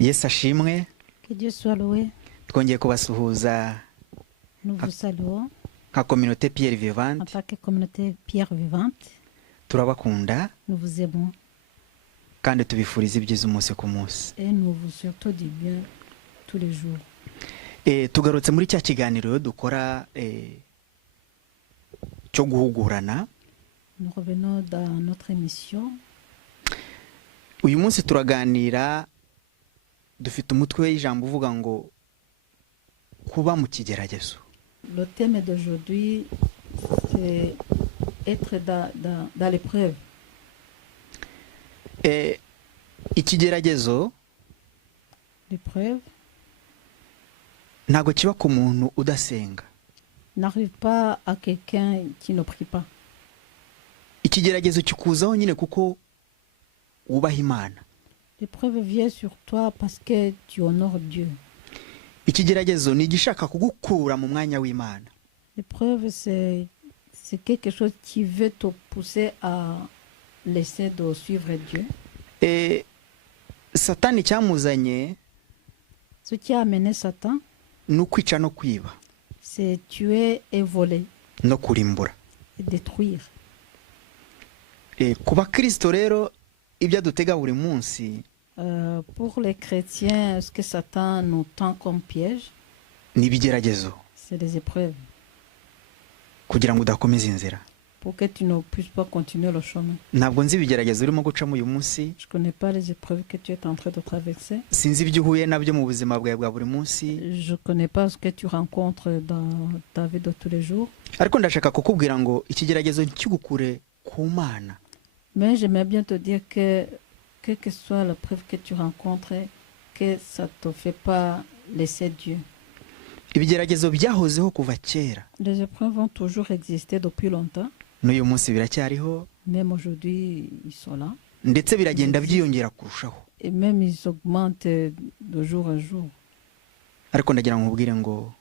Yesu ashimwe. Que Dieu soit loué. Twongeye kubasuhuza Nous vous saluons nka communauté Pierre en Vivante. tant que communauté Pierre Vivante. Turabakunda Nous vous aimons kandi tubifuriza ibyiza umunsi ku munsi. et nous vous surtout du bien tous les jours. Tugarutse muri cya kiganiro dukora cyo guhugurana. Nous revenons dans notre émission. Uyu munsi turaganira dufite umutwe w'ijambo uvuga ngo kuba mu kigeragezo. Le thème d'aujourd'hui, c'est être dans l'épreuve. Ikigeragezo L'épreuve ntago kiba ku muntu udasenga. n'arrive pas à quelqu'un qui ne prie pas. Ikigeragezo kikuzaho nyine kuko wubaha Imana. L'épreuve vient sur toi parce que tu honores Dieu. Ikigeragezo ni igishaka kugukura mu mwanya w'Imana. L'épreuve, c'est quelque chose qui veut te pousser à laisser de suivre Dieu. Satani cyamuzanye Ce qui a amené Satan, ni ukwica no kwiba c'est tuer et voler no kurimbura. et détruire. Ku bakristo rero ibyo adutega buri munsi Pour les chrétiens, ce que Satan nous tend comme piège, ni ibigeragezo c'est des épreuves kugira ngo udakomeza inzira. pour que tu ne puisses pas continuer le chemin. Ntabwo nzi ibigeragezo urimo gucamo uyu munsi, Je ne connais pas les épreuves que tu es en train de traverser. sinzi ibyo uhuye nabyo mu buzima bwawe bwa buri munsi, Je ne connais pas ce que tu rencontres dans ta vie de tous les jours. ariko ndashaka kukubwira ngo ikigeragezo ntikigukure ku Mana. Mais j'aimerais bien te dire que, quelle que soit la preuve que tu rencontres, que ça ne te fait pas laisser Dieu. Ibigeragezo byahozeho kuva kera, Les épreuves vont toujours exister depuis longtemps. n'uyu munsi biracyariho, Même aujourd'hui, ils sont là. ndetse biragenda byiyongera kurushaho. Et même ils augmentent de jour à jour. Ariko ndagira ngo nkubwire ngo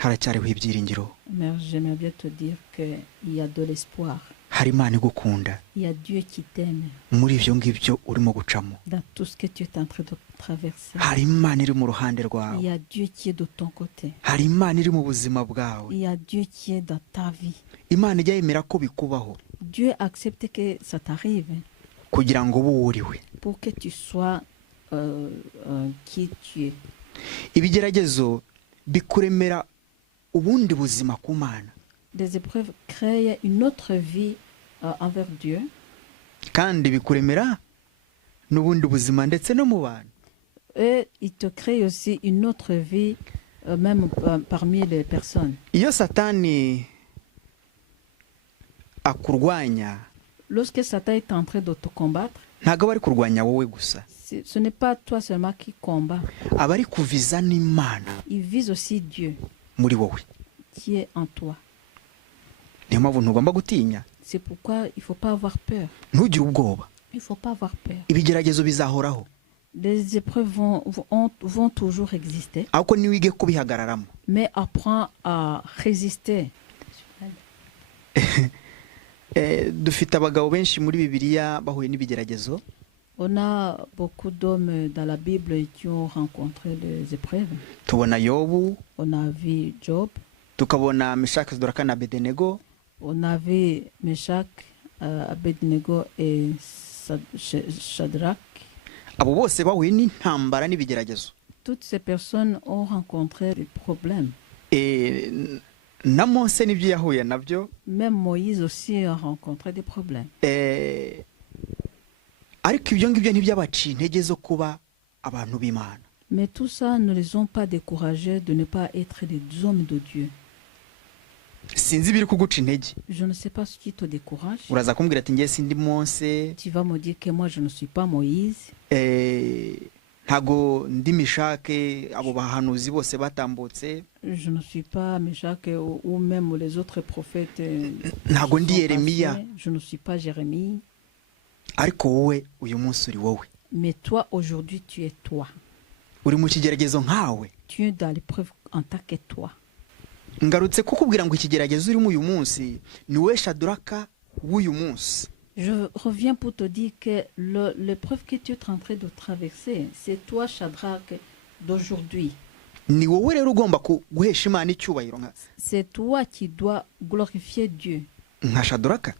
haracyariho ibyiringiro. Mais j'aimerais bien te dire qu'il y a de l'espoir. Hari Imana igukunda Il y a Dieu qui t'aime muri ibyo ngibyo urimo gucamo. dans tout ce que tu es en train de traverser. Hari Imana iri mu ruhande Il y rwawe. a Dieu qui est de ton côté. Hari Imana iri mu buzima bwawe. Il y a Dieu qui est dans ta vie. Imana ijya yemera ko bikubaho Dieu accepte que ça t'arrive kugira ngo ube uwo uriwe. pour que tu sois qui tu es. Ibigeragezo bikuremera ubundi buzima ku Mana, Des épreuves créent une autre vie envers Dieu. kandi bikuremera n'ubundi buzima ndetse no mu bantu. Et il te crée aussi une autre vie même parmi les personnes. Iyo Satani akurwanya, Lorsque Satan est en train de te combattre, ntabwo aba ari kurwanya wowe gusa, ce n'est pas toi seulement qui combat. aba ari kuviza n'Imana Il vise aussi Dieu muri wowe. qui est en toi. Niyo mpamvu ntugomba gutinya, C'est pourquoi il ne faut pas avoir peur. ntugire ubwoba. Il ne faut pas avoir peur. Ibigeragezo bizahoraho, Les épreuves vont toujours exister, ahubwo niwige kubihagararamo. mais apprends à résister. Dufite abagabo benshi muri Bibiliya bahuye n'ibigeragezo. On a beaucoup d'hommes dans la Bible qui ont rencontré des épreuves. Tubona Yobu, On a vu Job, tukabona Meshaki, Shadraka na Abednego. on a vu Meshach, Abednego et Shadrach. Abo bose bahuye n'intambara n'ibigeragezo. Toutes ces personnes ont rencontré des problèmes. Na Mose nibyo yahuye nabyo. Même Moïse aussi a rencontré des problèmes. Ariko ibyo ngibyo ntibyabaciye intege zo kuba abantu b'Imana. Mais tout ça ne les ont pas découragés de ne pas être des hommes de Dieu. Sinzi biri kuguca intege. Je ne sais pas ce qui te décourage. Uraza kumbwira ati ngiye sindi Mose, Tu vas me dire que moi je ne suis pas Moïse. ntago ndi Meshaki, abo bahanuzi bose batambutse. Je ne suis pas Meshach ou même les autres prophètes. Ntago ndi sont Yeremiya. passés. Je ne suis pas Jérémie. Ariko wowe uyu munsi uri wowe. Mais toi, aujourd'hui, tu es toi. Uri mu kigeragezo nkawe. Tu es dans l'épreuve en tant que toi. Ngarutse kukubwira ngo ikigeragezo urimo uyu munsi ni we Shadraka w'uyu munsi. Je reviens pour te dire que l'épreuve que tu es en train de traverser, c'est toi, Shadrach, d'aujourd'hui. ni wowe rero ugomba guhesha imana icyubahiro C'est toi qui dois glorifier Dieu, nka shaduraka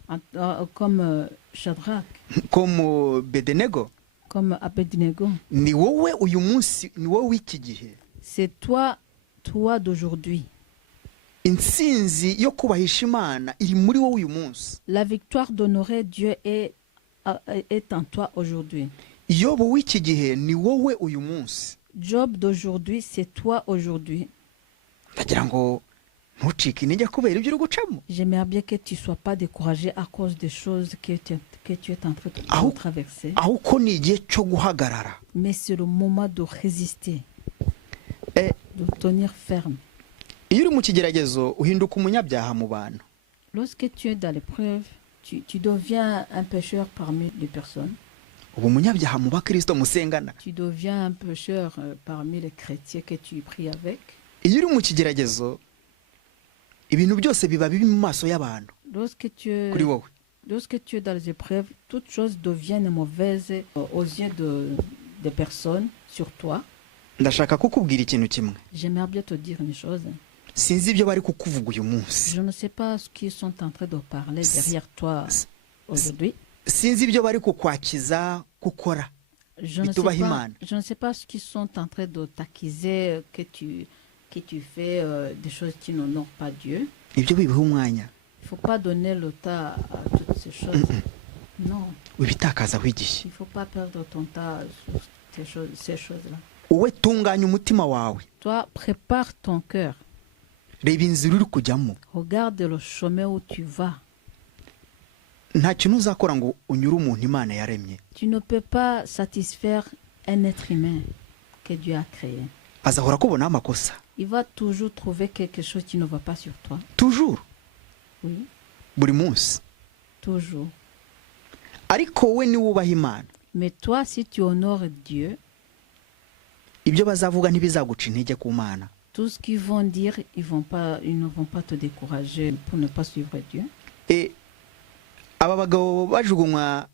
comme Shadrach, comme bedenego. comme Abednego. Ni wowe uyu munsi, ni wowe w'iki gihe. C'est toi, toi d'aujourd'hui. Intsinzi yo kubahisha imana iri muri wowe uyu munsi. La victoire d'honorer Dieu est en toi aujourd'hui. Yobu w'iki gihe ni wowe uyu munsi. Job d'aujourd'hui, c'est toi aujourd'hui. Ndagira ngo ntucike intege kubera ibyo uri gucamo. J'aimerais bien que tu ne sois pas découragé à cause des choses que tu es en train de traverser. Ahubwo ni igihe cyo guhagarara. Mais c'est le moment de résister, de tenir ferme. Iyo uri mu kigeragezo uhinduka umunyabyaha mu bantu. Lorsque tu es dans l'épreuve, tu deviens un pécheur parmi les personnes. Ubu umunyabyaha mu bakristo musengana. Tu deviens un pécheur parmi les chrétiens que tu pries avec. Iyo uri mu kigeragezo ibintu byose biba bibi mu maso y'abantu. Lorsque tu es dans les épreuves, toutes choses deviennent mauvaises aux yeux des personnes sur toi. Ndashaka kukubwira ikintu kimwe. J'aimerais bien te dire une chose. Sinzi ibyo bari kukuvuga uyu munsi. Je ne sais pas ce qu'ils sont en train de parler derrière toi aujourd'hui. Sinzi ibyo bari kukwakiza gukora. Je ne sais pas ce qu'ils sont en train de t'accuser que tu fais des choses qui n'honorent pas Dieu. Ibyo bibiha umwanya. Il ne faut pas donner le temps à toutes ces choses. Non. Wibitakazaho igihe. Il ne faut pas perdre ton temps sur ces choses-là. Wowe tunganya umutima wawe. Toi, prépare ton cœur. Reba inzira uri kujyamo. Regarde le chemin où tu vas. Nta kintu uzakora ngo unyure umuntu Imana yaremye. Tu ne peux pas satisfaire un être humain que Dieu a créé. Azahora kubona amakosa. Il va toujours trouver quelque chose qui ne va pas sur toi. Toujours. Oui. Buri munsi. Toujours. Ariko wowe ni wubaha Imana. Mais toi, si tu honores Dieu, ibyo bazavuga ntibizaguca intege ku Mana. Tout ce qu'ils vont dire, ils ne vont pas te décourager pour ne pas suivre Dieu. Et aba bagabo bajugunywa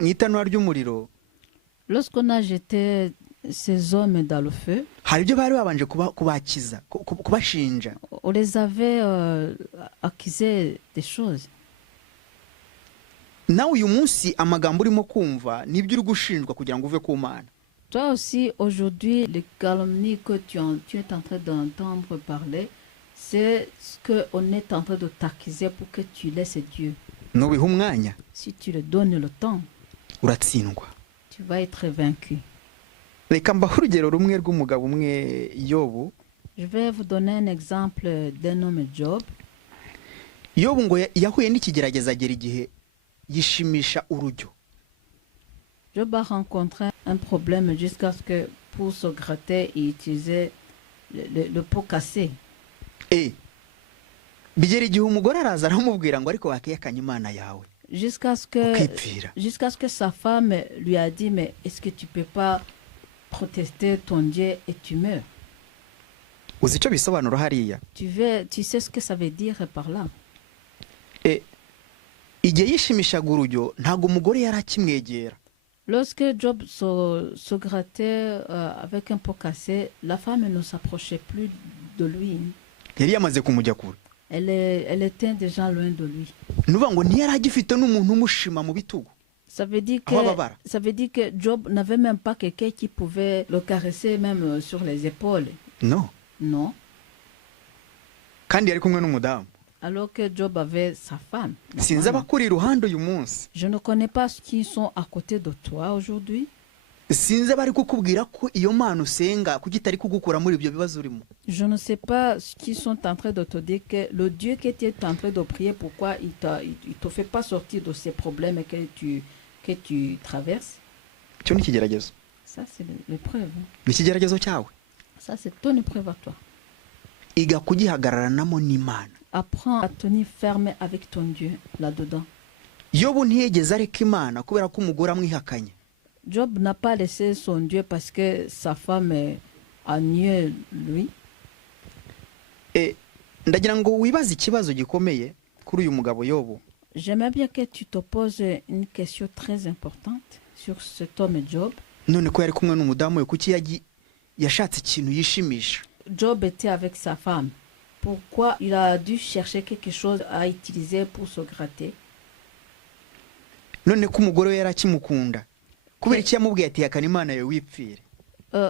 mu itanura ry'umuriro. Lorsqu'on a jeté ces hommes dans le feu, hari ibyo bari babanje kubakiza, kubashinja. On les avait accusés des choses. Nawe uyu munsi amagambo urimo kumva nibyo uri gushinjwa kugira ngo uve ku Mana. Toi aussi, aujourd'hui, les calomnies que tu es en train d'entendre parler, c'est ce qu'on est en train de t'accuser pour que tu laisses Dieu. Nubiha umwanya. Si tu le donnes le temps, uratsindwa. Tu vas être vaincu. Reka mbaho urugero rumwe rw'umugabo umwe Yobu. Je vais vous donner un exemple d'un homme Job. Yobu ngo yahuye n'ikigerageza agera igihe yishimisha urujyo. Job a rencontré un problème jusqu'à ce que pour se gratter, il utilisait le pot cassé. Bigera igihe umugore araza aramubwira ngo ariko wakiyakanye Imana yawe. Jusqu'à ce que sa femme lui a dit, mais est-ce que tu peux pas protester ton Dieu et tu meurs? Uzi icyo bisobanura hariya? Tu sais ce que ça veut dire par là? Igihe yishimishaga urujyo ntago umugore yari akimwegera. Lorsque Job se grattait avec un pot cassé, la femme ne s'approchait plus de lui. Yari yamaze kumujya kure. Elle était déjà loin de lui. Nuvuga ngo ntiyari agifite n'umuntu umushima mu bitugu. Ça veut dire que Job n'avait même pas quelqu'un qui pouvait le caresser même sur les épaules. Non. Non. Kandi yari kumwe n'umudamu. Alors que Job avait sa femme. Sinzi abakuri iruhande uyu munsi. Je ne connais pas ceux qui sont à côté de toi aujourd'hui. Sinzi abari kukubwira ko iyo Mana usenga kuki itari kugukura muri ibyo bibazo urimo. Je ne sais pas ceux qui sont en train de te dire que le Dieu que tu es en train de prier, pourquoi il te fait pas sortir de ces problèmes que tu traverses. Cyo ni ikigeragezo. Ça c'est l'épreuve. Ni ikigeragezo cyawe. Ça c'est ton épreuve à toi. Iga kugihagararanamo n'Imana. Apprends à tenir ferme avec ton Dieu là-dedans. Yobu ntiyegeze areka Imana kubera ko umugore amwihakanye. Job n'a pas laissé son Dieu parce que sa femme a nié lui. Ndagira ngo wibaze ikibazo gikomeye kuri uyu mugabo Yobu. J'aimerais bien que tu te poses une question très importante sur cet homme Job. none ko yari kumwe n'umudamu we kuki yashatse ikintu yishimisha. Job était avec sa femme. Pourquoi il a dû chercher quelque chose à utiliser pour se gratter? None ko umugore we yari akimukunda kubera iki yamubwiye ati yakana Imana yawe wipfire.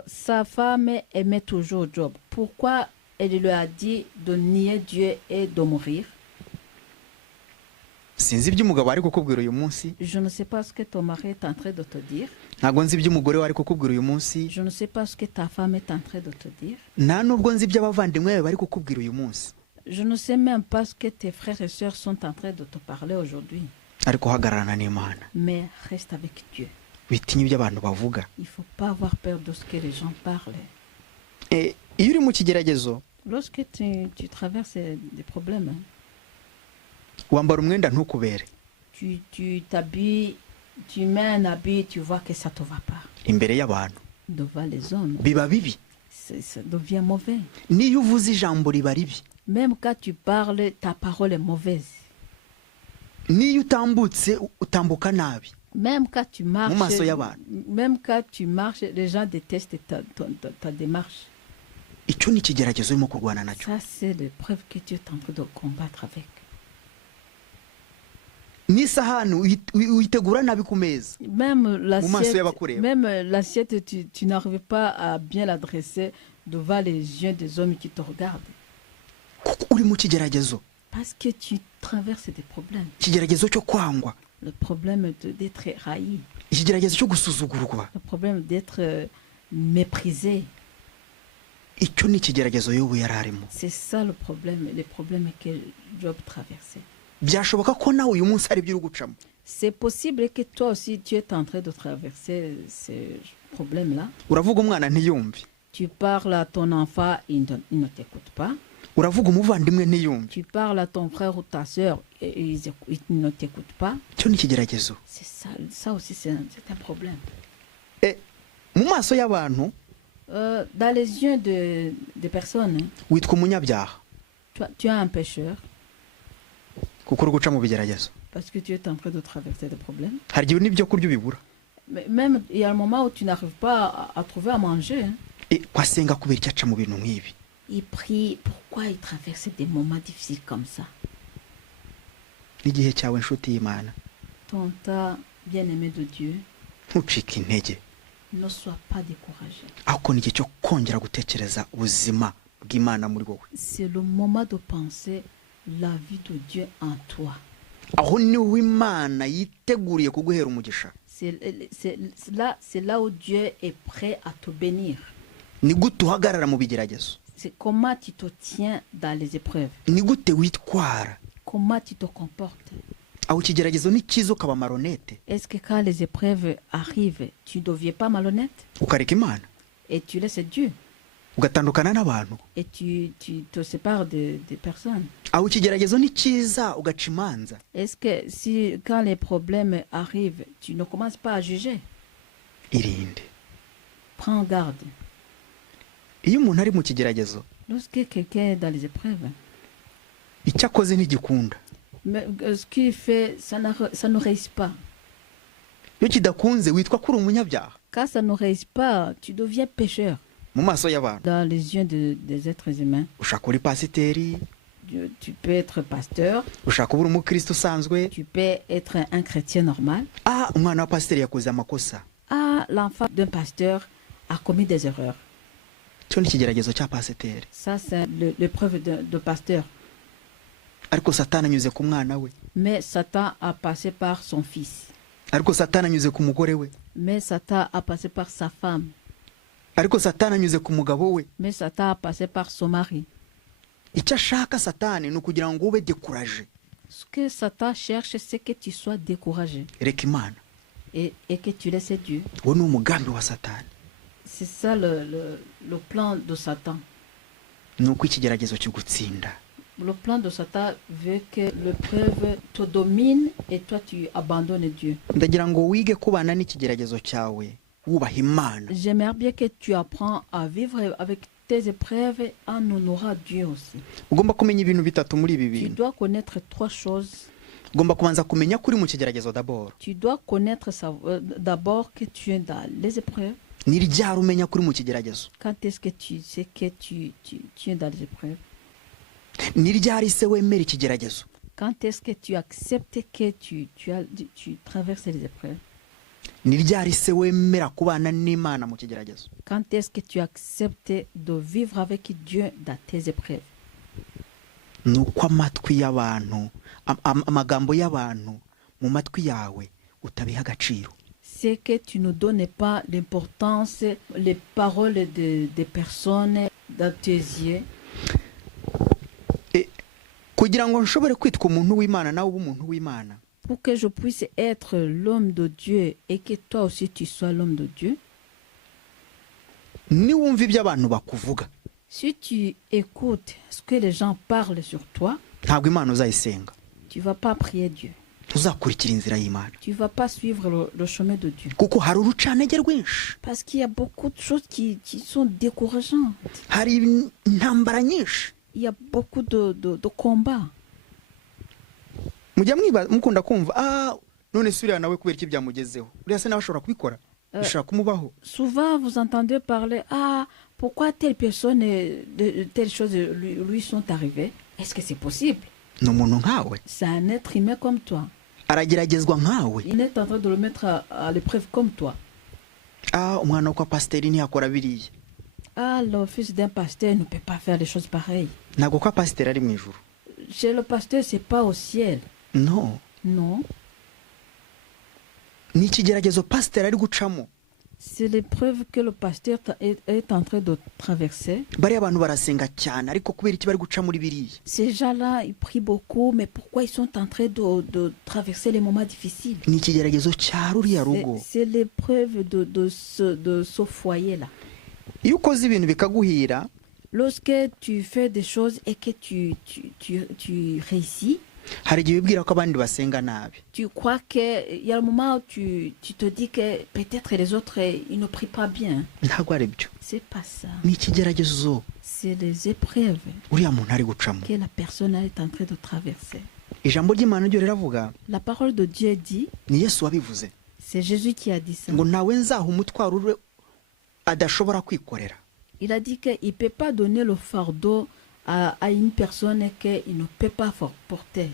Sa femme aimait toujours Job. Pourquoi elle lui a dit de nier Dieu et de mourir? Sinzi iby'umugabo ari kukubwira uyu munsi. Je ne sais pas ce que ton mari est en train de te dire. Ntabwo nzi iby'umugore we ari kukubwira uyu munsi. Je ne sais pas ce que ta femme est en train de te dire. Nta nubwo nzi iby'abavandimwe bawe bari kukubwira uyu munsi. Je ne sais même pas ce que tes frères et sœurs sont en train de te parler aujourd'hui. Ariko hagararana n'Imana. Mais reste avec Dieu. Witinya ibyo abantu bavuga. Il ne faut pas avoir peur de ce que les gens parlent. Iyo uri mu kigeragezo Lorsque tu traverses des problèmes, wambara umwenda ntukubere. tu t'habilles, tu mets un habit, tu vois que ça ne te va pas. Imbere y'abantu Devant les hommes, biba bibi. ça devient mauvais. Niyo uvuze ijambo riba ribi. Même quand tu parles, ta parole est mauvaise. Niyo utambutse utambuka nabi. Même quand tu marches, Mu maso y'abantu. même quand tu marches, les gens détestent ta démarche. Icyo ni ikigeragezo urimo kurwana nacyo. Ça, c'est l'épreuve que tu es en train de combattre avec. N'isahani uyitegura nabi ku meza. Même maso y'abakureba. l'assiette, tu n'arrives pas à bien l'adresser devant les yeux des hommes qui te regardent. Kuko uri mu kigeragezo. Parce que tu traverses des problèmes. Ikigeragezo cyo kwangwa. Le problème d'être haï. Ikigeragezo cyo gusuzugurwa. Le problème d'être méprisé. Icyo ni ikigeragezo Yobu yari arimo. C'est ça le problème que Job traversait. Byashoboka ko nawe uyu munsi ari byo uri gucamo. C'est possible que toi aussi tu es en train de traverser ces problèmes-là. Uravuga umwana ntiyumve. Tu parles à ton enfant, il ne t'écoute pas. Uravuga umuvandimwe ntiyumve. Tu parles à ton frère ou ta sœur et ils ne t'écoutent pas. Icyo ni ikigeragezo. C'est ça aussi c'est un problème. Mu maso y'abantu Dans les yeux des personnes, witwa umunyabyaha. tu es un pécheur Kuko uri guca mu bigeragezo. parce que tu es en train de traverser des problèmes. Hari igihe n'ibyo kurya ubibura. Mais même il y a un moment où tu n'arrives pas à trouver à manger. Kwasenga kubera icyo aca mu bintu nk'ibi. Il prie, pourquoi il traverse des moments difficiles comme ça? N'igihe cyawe nshuti y'Imana. Ton temps bien-aimé de Dieu, Ntucike intege. ne sois pas découragé. Ahubwo ni igihe cyo kongera gutekereza ubuzima bw'Imana muri wowe. C'est le moment de penser la vie de Dieu en toi. Aho niho Imana yiteguriye kuguhera umugisha. C'est là où Dieu est prêt à te bénir. Ni gute uhagarara mu bigeragezo. C'est comment tu te tiens dans les épreuves. Ni gute witwara. Comment tu te comportes. Aho ikigeragezo ni cyiza ukaba malhonnête. Est-ce que quand les épreuves arrivent, tu ne deviens pas malhonnête? Ukareka Imana. Et tu laisses Dieu. Ugatandukana n'abantu. Et tu te sépares des personnes. Aho ikigeragezo ni cyiza ugaca imanza. Est-ce que quand les problèmes arrivent, tu ne commences pas à juger? Irinde. Prends garde. Iyo umuntu ari mu kigeragezo, Lorsque quelqu'un est dans les épreuves, icyo akoze ntigikunda. mais ce qu'il fait, ça ne réussit pas. Iyo kidakunze witwa ko uri umunyabyaha. Quand ça ne réussit pas, tu deviens pécheur. Mu maso y'abantu. Dans les yeux des êtres humains, Ushaka uri pasiteri. tu peux être pasteur, Ushaka uri umukristo usanzwe. tu peux être un chrétien normal. Umwana wa pasiteri yakoze amakosa. L'enfant d'un pasteur a commis des erreurs. Cyo ni ikigeragezo cya pasiteri. Ça, c'est l'épreuve de pasteur. Ariko Satani anyuze ku mwana we. Mais Satan a passé par son fils. Ariko Satani anyuze ku mugore we. Mais Satan a passé par sa femme. Ariko Satani anyuze ku mugabo we. Mais Satan a passé par son mari. Icyo ashaka Satani ni ukugira ngo ube découragé. Ce que Satan cherche, c'est que tu sois découragé. Reka Imana. Et que tu laisses Dieu. Uwo ni umugambi wa Satani. C'est ça le plan de Satan. Ni uko ikigeragezo kigutsinda. Le plan de Satan veut que l'épreuve te domine et toi tu abandonnes Dieu. Ndagira ngo wige kubana n'ikigeragezo cyawe wubaha Imana. J'aimerais bien que tu apprends à vivre avec tes épreuves en honorant Dieu aussi. Ugomba kumenya ibintu bitatu muri ibi Tu bintu. dois connaître trois choses. ugomba kubanza kumenya ko uri mu kigeragezo d'abord. Tu dois connaître d'abord que tu es dans les épreuves. Ni ryari umenya ko uri mu kigeragezo? Quand est-ce que tu sais que tu es dans les épreuves? Ni ryari se wemera ikigeragezo? Quand est-ce que tu acceptes que tu traverses les épreuves? Ni ryari se wemera kubana n'Imana mu kigeragezo? Quand est-ce que tu acceptes de vivre avec Dieu dans tes épreuves? Nuko amatwi y'abantu, amagambo y'abantu mu matwi yawe utabiha agaciro. C'est que tu ne donnes pas l'importance, les paroles des personnes dans tes yeux. Kugira ngo nshobore kwitwa umuntu w'Imana nawe ube umuntu w'Imana. Pour que je puisse être l'homme de Dieu et que toi aussi tu sois l'homme de Dieu. Ni wumva ibyo abantu bakuvuga. Si tu écoutes ce que les gens parlent sur toi, Ntabwo Imana uzayisenga. tu ne vas pas prier Dieu. Uzakurikira inzira y'Imana. Tu ne vas pas suivre le chemin de Dieu. Kuko hari urucanege rwinshi. Parce qu'il y a beaucoup de choses qui sont décourageantes. Hari intambara nyinshi. Il y a beaucoup de combats. Mujya mukunda kumva none se uriya nawe kubera iki byamugezeho. Uriya se nawe ashobora kubikora. Bishobora kumubaho. Souvent vous entendez parler pourquoi telle personne telle chose lui sont arrivées. Est-ce que c'est possible? Ni umuntu nkawe. C'est un être humain comme toi. Arageragezwa nkawe. Il est en train de le mettre à l'épreuve comme toi. Umwana wo kwa pasiteri ntiyakora biriya. Le fils d'un pasteur ne peut pas faire des choses pareilles. Ntabwo kwa pasiteri ari mu ijuru. Chez le pasteur, c'est pas au ciel. No. Non. Ni ikigeragezo pasiteri ari gucamo. C'est l'épreuve que le pasteur est en train de traverser. Bariya abantu barasenga cyane ariko kubera iki bari guca muri biriya. Ces gens-là, ils prient beaucoup, mais pourquoi ils sont en train de traverser les moments difficiles? Ni ikigeragezo cya ruriya rugo. C'est l'épreuve de ce foyer-là. Iyo ukoze ibintu bikaguhira, lorsque tu fais des choses et que tu réussis, hari igihe wibwira ko abandi basenga nabi. Tu crois qu'il y a un moment où tu te dis que peut-être les autres ils ne prient pas bien. Ntabwo ari byo. C'est pas ça. Ni ikigeragezo. C'est les épreuves uriya muntu ari gucamo. que la personne est en train de traverser. Ijambo ry'Imana ryo riravuga. La parole de Dieu dit. Ni Yesu wabivuze. C'est Jésus qui a dit ça. Ngo nawe nzaha umutwaro ure adashobora kwikorera. Il a dit qu'il ne peut pas donner le fardeau à une personne qu'il ne peut pas porter.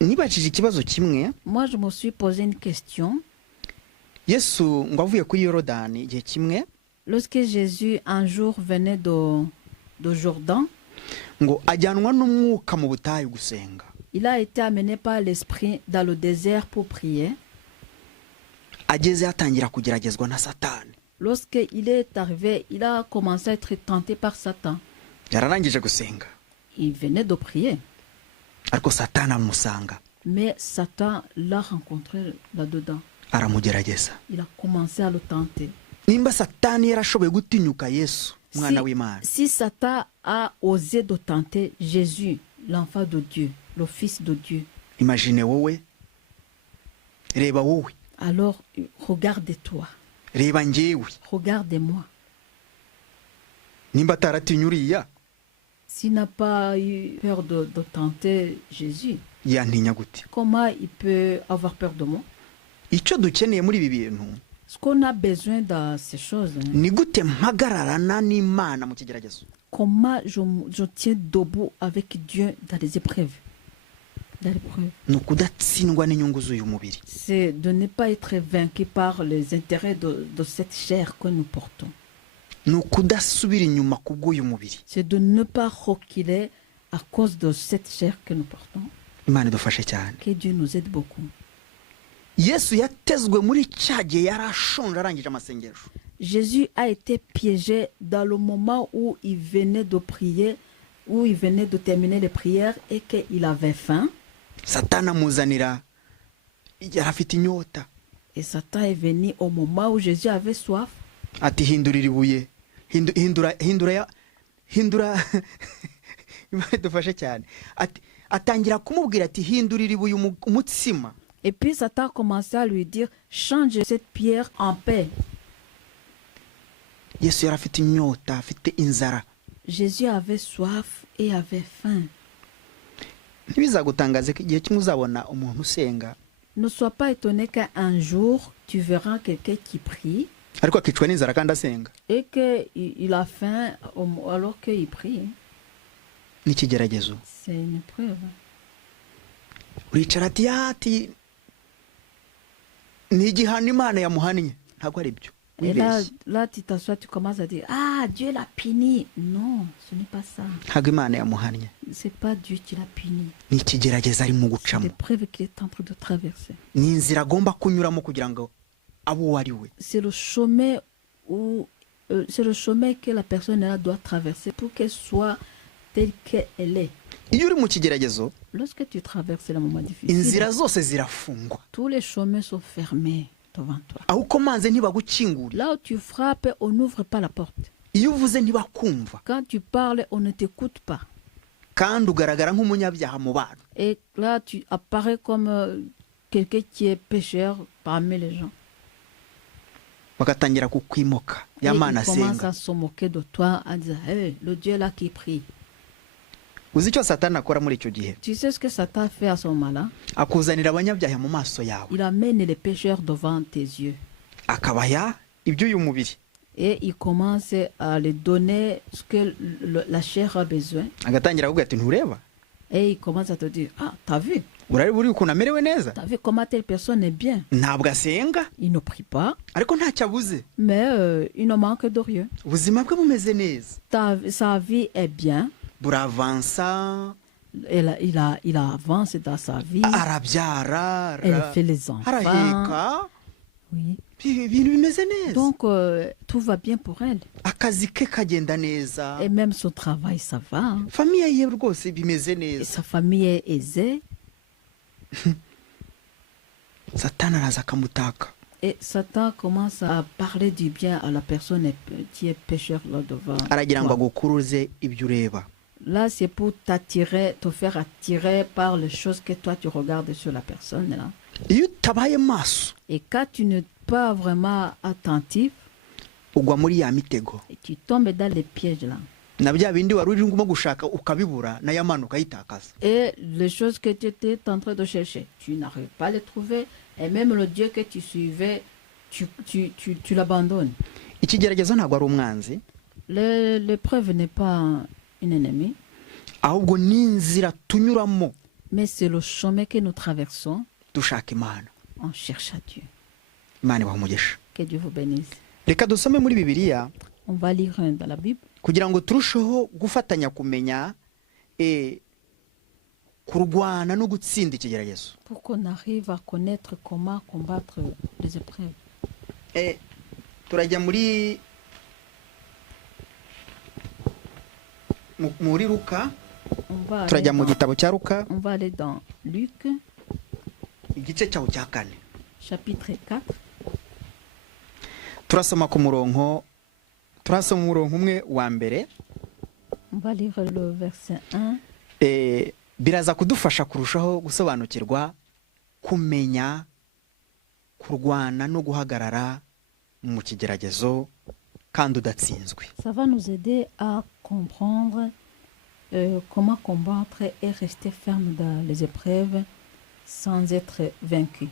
Nibajije ikibazo kimwe. Moi, je me suis posé une question. Yesu ngo avuye kuri Yorodani igihe kimwe. Lorsque Jésus un jour venait de Jordan, ngo ajyanwa n'umwuka mu butayu gusenga. Il a été amené par l'esprit dans le désert pour prier. Ageze atangira kugeragezwa na Satani. Lorsqu'il est arrivé, il a commencé à être tenté par Satan. Yararangije gusenga. Il venait de prier. Ariko Satani amusanga. Mais Satan l'a rencontré là-dedans. Aramugerageza. Il a commencé à le tenter. Nimba Satani yarashoboye gutinyuka Yesu, mwana w'Imana. Si Satan a osé de tenter Jésus, l'enfant de Dieu, le fils de Dieu. Imagine wowe. Reba wowe. Alors, regarde-toi. Reba njyewe. Regarde-moi. Nimba ataratinye uriya. S'il n'a pas eu peur de tenter Jésus, yantinya gute? Comment il peut avoir peur de moi? Icyo dukeneye muri ibi bintu. Ce qu'on a besoin dans ces choses. Ni gute mpagararana n'Imana mu kigeragezo? Comment je tiens debout avec Dieu dans les épreuves? Dans l'épreuve. Nukudatsindwa n'inyungu z'uyu mubiri. C'est de ne pas être vaincu par les intérêts de cette chair que nous portons. Nukudasubira inyuma kubw'uyu mubiri. C'est de ne pas reculer à cause de cette chair que nous portons. Imana idufashe cyane. Que Dieu nous aide beaucoup. Yesu yatezwe muri cyagihe yarashonje arangije amasengesho. Jésus a été piégé dans le moment où il venait de prier, où il venait de terminer les prières et qu'il avait faim. Satani amuzanira yarafite inyota. Et Satan est venu au moment où Jésus avait soif. Ati hindurira ibuye. Hindura Imana idufashe cyane. Ati atangira kumubwira ati hindurira ibuye umutsima. Et puis Satan a commencé à lui dire, change cette pierre en pain. Yesu yarafite inyota, afite inzara. Jésus avait soif et avait faim. ntibizagutangaze ko igihe kimwe uzabona umuntu usenga Ne sois pas étonné qu'un jour, tu verras quelqu'un qui prie ariko akicwa n'inzara kandi asenga. et qu'il a faim alors qu'il prie. Ni ikigeragezo. C'est une épreuve. Uricara ati ni igihano Imana yamuhannye. Ntabwo ari byo. Et là, tu t'assois, tu commences à dire, ah, Dieu l'a puni. Non, ce n'est pas ça. Ntabwo Imana yamuhannye. C'est pas Dieu qui l'a puni. Ni ikigeragezo arimo C'est gucamo. l'épreuve qu'il est en train de traverser. Ni inzira agomba kunyuramo kugira ngo abo uwo ari we. C'est le chemin où c'est le chemin que la personne là doit traverser pour qu'elle soit telle qu'elle est. Iyo uri mu kigeragezo, Lorsque tu traverses le moment difficile, inzira zose zirafungwa. tous les chemins sont fermés devant toi. Aho ukomanze ntibagukingurira. Là où tu frappes, on n'ouvre pas la porte. Iyo uvuze ntibakumva. Quand tu parles, on ne t'écoute pas. Kandi ugaragara nk'umunyabyaha mu bantu. Et là, tu apparais comme quelqu'un qui est pécheur parmi les gens. Bagatangira kukwimoka. Et Ya ils Mana commencent asenga. à se moquer de toi, à dire, hey, le Dieu là qui prie. Uzi icyo Satani akora muri icyo gihe? Tu sais ce que Satan fait à ce moment-là? Akuzanira abanyabyaha mu maso yawe. Il amène les pécheurs devant tes yeux. Akabaya iby'uyu mubiri. Et il commence à les donner ce que la chair a besoin. Agatangira kuvuga ati ntureba? Et il commence à te dire, ah, t'as vu? Urareba uri ukuntu amerewe neza? T'as vu comment telle personne est bien? Ntabwo asenga Il ne prie pas, ariko ntacyo abuze. mais il ne manque de rien. Ubuzima bwe bumeze neza. Sa vie est bien. Buravansa, Il avance dans sa vie. arabyara, Elle fait les enfants. araheka, Oui. ibintu bimeze neza. Donc, tout va bien pour elle. Akazi ke kagenda neza. Et même son travail, ça va. Hein. Famiye ye rwose bimeze Et neza. sa famille est aisée. Satani araza akamutaka. Et Satan commence à parler du bien à la personne qui est pécheur là devant. Aragira ngo toi. agukuruze ibyo ureba. Là, c'est pour t'attirer, te faire attirer par les choses que toi tu regardes sur la personne là. Iyo utabaye maso, Et quand tu n'es pas vraiment attentif, ugwa muri ya mitego. et tu tombes dans les pièges là. Na bya bindi wari urimo gushaka ukabibura na yamana ukayitakaza. Et les choses que tu étais en train de chercher, tu n'arrives pas à les trouver. Et même le Dieu que tu suivais, tu l'abandonnes. Ikigeragezo ntabwo ari umwanzi, L'épreuve n'est pas un ennemi, ahubwo ni inzira tunyuramo mais c'est le chemin que nous traversons. dushaka Imana. On cherche à Dieu. Imana ibaha umugisha. Que Dieu vous bénisse. Reka dusome muri Bibiliya On va lire dans la Bible kugira ngo turusheho gufatanya kumenya kurwana no gutsinda ikigeragezo. pour qu'on arrive à connaître comment combattre les épreuves. Turajya muri Luka, turajya mu gitabo cya Luka On va aller dans Luc, igice cyaho cya 4. chapitre 4. Turasoma umurongo umwe wa mbere. On va lire le verset 1. Biraza kudufasha kurushaho gusobanukirwa, kumenya, kurwana no guhagarara mu kigeragezo kandi udatsinzwe. Ça va nous aider à comprendre comment combattre et rester ferme dans les épreuves sans être vaincu.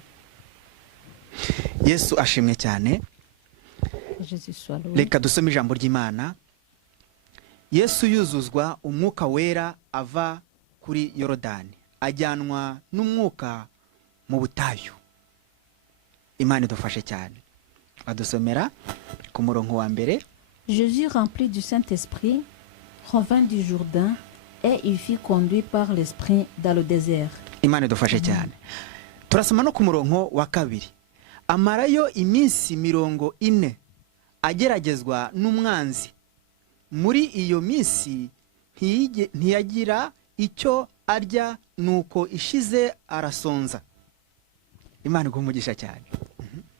Yesu ashimwe cyane. Jésus soit loué. Reka dusome ijambo ry'Imana. Yesu yuzuzwa umwuka wera ava kuri Yorodani, ajyanwa n'umwuka mu butayu. Imana idufashe cyane. Adusomera ku murongo wa mbere. Jésus, rempli du Saint-Esprit, revint du Jourdain et il fut conduit par l'Esprit dans le désert. Imana idufashe cyane. Turasoma no ku murongo wa kabiri. Amarayo iminsi 40 ageragezwa n'umwanzi. Muri iyo minsi ntiyagira icyo arya, nuko ishize arasonza. Imana igumugisha cyane.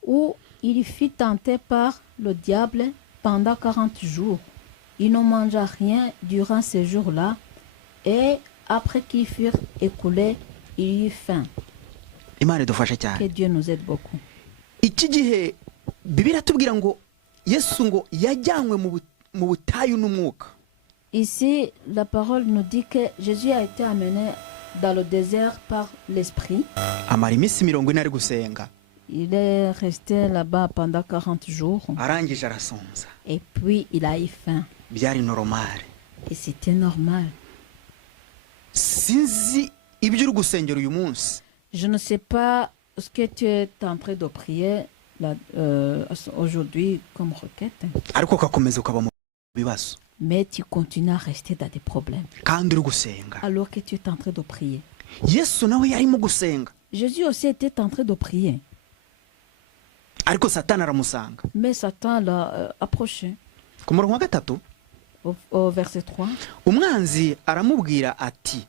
Où il fut tenté par le diable pendant 40 jours. Il ne mangea rien durant ces jours-là, et après qu'ils furent écoulés, il eut faim. Imana idufashe cyane. Que Dieu nous aide beaucoup. Iki gihe Bibiliya tubwira ngo Yesu ngo yajyanywe mu butayu n'umwuka. Ici, la parole nous dit que Jésus a été amené dans le désert par l'esprit. amara iminsi 40 ari gusenga, Il est resté là-bas pendant 40 jours. arangije arasonza. Et puis il a eu faim. Byari normal. Et c'était normal. Sinzi ibyo uri gusengera uyu munsi, Je ne sais pas ce que tu es en train de prier là, aujourd'hui comme requête. ariko ugakomeza ukaba mu bibazo Mais tu continues à rester dans des problèmes. kandi uri gusenga. Alors que tu es en train de prier. Yesu nawe yarimo gusenga, Jésus aussi était en train de prier. ariko Satani aramusanga. Mais Satan l'a approché. Ku murongo wa 3, Au verset 3. umwanzi aramubwira ati,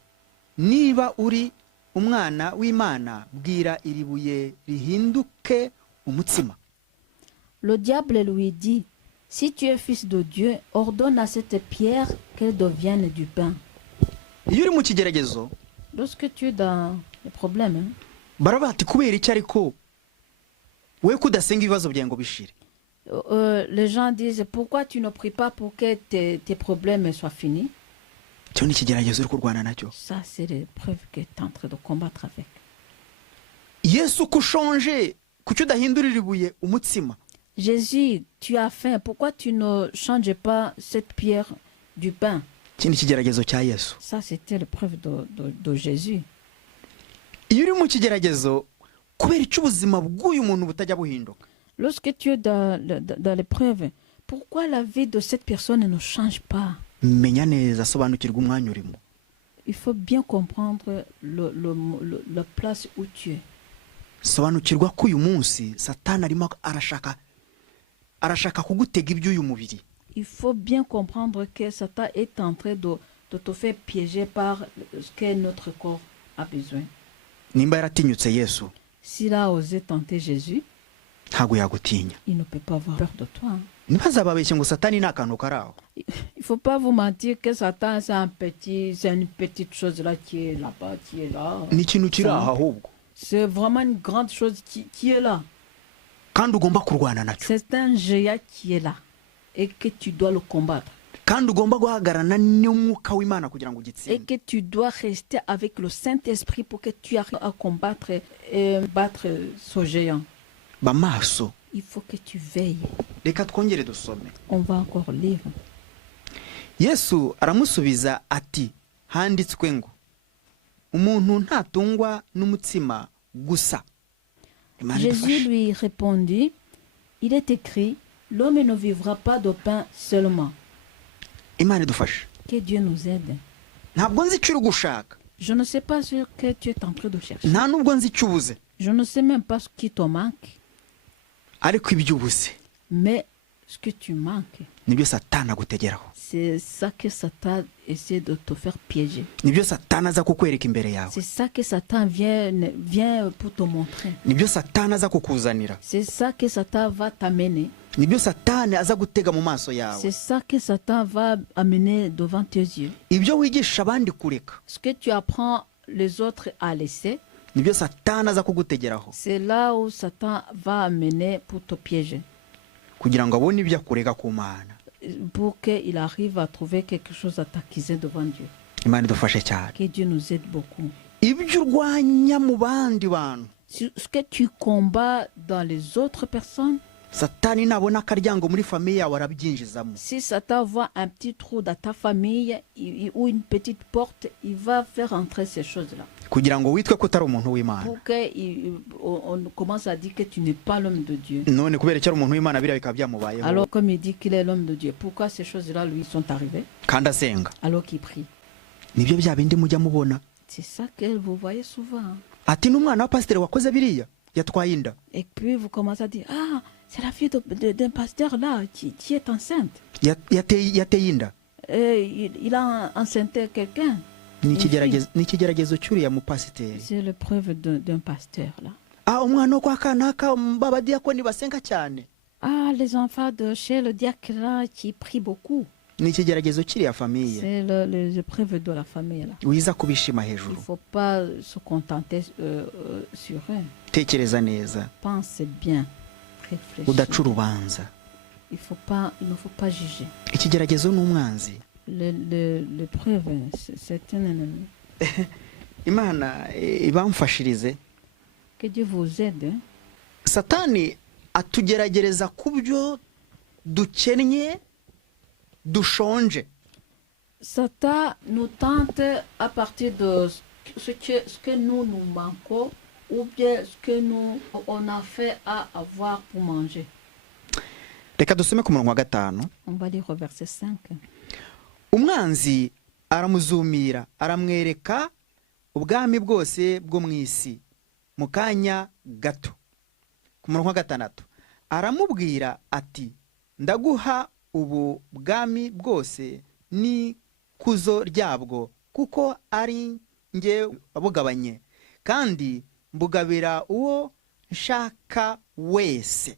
niba uri umwana w'Imana, bwira iri buye rihinduke umutsima. Le diable lui dit, si tu es fils de Dieu, ordonne à cette pierre qu'elle devienne du pain. Iyo uri mu kigeragezo, Lorsque tu es dans les problèmes, hein, baravuga ati kubera iki ariko we kudasenga ibibazo byawe ngo bishire. les gens disent, pourquoi tu ne pries pas pour que tes problèmes soient finis? Cyo ni ikigeragezo uri kurwana nacyo. Ça, c'est l'épreuve que tu es en train de combattre avec. Yesu kushonje, kuki udahindurira ibuye umutsima? Jésus, tu as faim, pourquoi tu ne changes pas cette pierre du pain? Iki ni ikigeragezo cya Yesu. Ça, c'était l'épreuve de Jésus. Iyo uri mu kigeragezo, kubera icyo ubuzima bw'uyu muntu butajya buhinduka? Lorsque tu es dans l'épreuve, pourquoi la vie de cette personne ne change pas? Menya neza, sobanukirwa umwanya urimo. Il faut bien comprendre la place où tu es. Sobanukirwa ko uyu munsi Satani arimo arashaka kugutega iby'uyu mubiri. Il faut bien comprendre que Satan est en train de te faire piéger par ce que notre corps a besoin. Nimba yaratinyutse Yesu, S'il a osé tenter Jésus, ntago yagutinya. il ne peut pas avoir peur de toi. Ntibazababeshye ngo Satani ni akantu karaho. Il ne faut pas vous mentir que Satan, c'est une petite chose là qui est là-bas, qui est là. Ni ikintu kiri aho ahubwo. C'est vraiment une grande chose qui est là. Kandi ugomba kurwana nacyo. C'est un géant qui est là et que tu dois le combattre. Kandi ugomba guhagarana n'umwuka w'Imana kugira ngo Et ugitsinde. que tu dois rester avec le Saint-Esprit pour que tu arrives à combattre et battre ce géant. Bamaso, Il faut que tu veilles. reka twongere dusome. On va encore lire. Yesu aramusubiza ati, handitswe ngo, umuntu ntatungwa n'umutsima gusa. Imana Jésus idufashe. lui répondit, il est écrit, l'homme ne vivra pas de pain seulement. Imana idufashe. Que Dieu nous aide. Ntabwo nzi icyo uri gushaka, Je ne sais pas ce que tu es en train de chercher. nta nubwo nzi icyo ubuze, Je ne sais même pas ce qui te manque. ariko ibyo ubuze Mais ce que tu manques, nibyo Satani agutegeraho. c'est ça que Satan essaie de te faire piéger. Nibyo Satani aza kukwereka imbere yawe. C'est ça que Satan vient pour te montrer. Nibyo Satani aza kukuzanira. C'est ça que Satan va t'amener. Nibyo Satani aza gutega mu maso yawe. C'est ça que Satan va amener devant tes yeux. Ibyo wigisha abandi kureka, Ce que tu apprends les autres à laisser, nibyo Satani aza kugutegeraho c'est là où Satan va amener pour te piéger. kugira ngo abone ibyo akurega ku Mana. Pour qu'il arrive à trouver quelque chose à t'accuser devant Dieu. Imana idufashe cyane. Que Dieu nous aide beaucoup. Ibyo urwanya mu bandi bantu, Ce que tu combats dans les autres personnes, Satani nabona akaryango muri famiye yawe arabyinjizamo. si Satan voit un petit trou dans ta famille ou une petite porte, il va faire entrer ces choses-là. Kugira ngo witwe ko utari umuntu w'Imana. Pour qu'on commence à dire que tu n'es pas l'homme de Dieu. None kubera icyo ari umuntu w'Imana biriya bikaba byamubayeho. Alors comme il dit qu'il est l'homme de Dieu, pourquoi ces choses-là lui sont arrivées Kandi asenga. alors qu'il prie? Nibyo bya bindi mujya mubona. C'est ça que vous voyez souvent. Hein. Ati n'umwana wa pasiteri wakoze biriya yatwaye inda. Et puis vous commencez à dire, ah, c'est la fille d'un pasteur là qui est enceinte. Yateye inda. Il a enceinté quelqu'un. Ni ikigeragezo cy'uriya mu pasiteri. C'est l'épreuve d'un pasteur là. Ah, umwana wo kwa kanaka babadiyakoni basenga cyane. Ah, les enfants de chez le diacre là qui prient beaucoup. Ni ikigeragezo kiriya famiye. C'est les épreuves de la famille là. Wiza kubishima Il hejuru. ne faut pas se contenter sur eux. Tekereza neza. Pense bien. Réfléchis. Udaca urubanza. Il ne faut pas juger. Ikigeragezo n'umwanzi. L'épreuve, c'est un ennemi. imana ibamfashirize. Que Dieu vous aide. Satani atugeragereza ku byo dukennye, dushonje. Satan nous tente à partir de ce que nous manquons ou bien ce que on a fait à avoir pour manger. Reka dusome ku murongo wa 5. On va lire au verset 5. Umwanzi aramuzumira, aramwereka ubwami bwose bwo mu isi mu kanya gato. Ku murongo wa 6 aramubwira ati, ndaguha ubu bwami bwose ni kuzo ryabwo, kuko ari nge wabugabanye, kandi mbugabira uwo nshaka wese.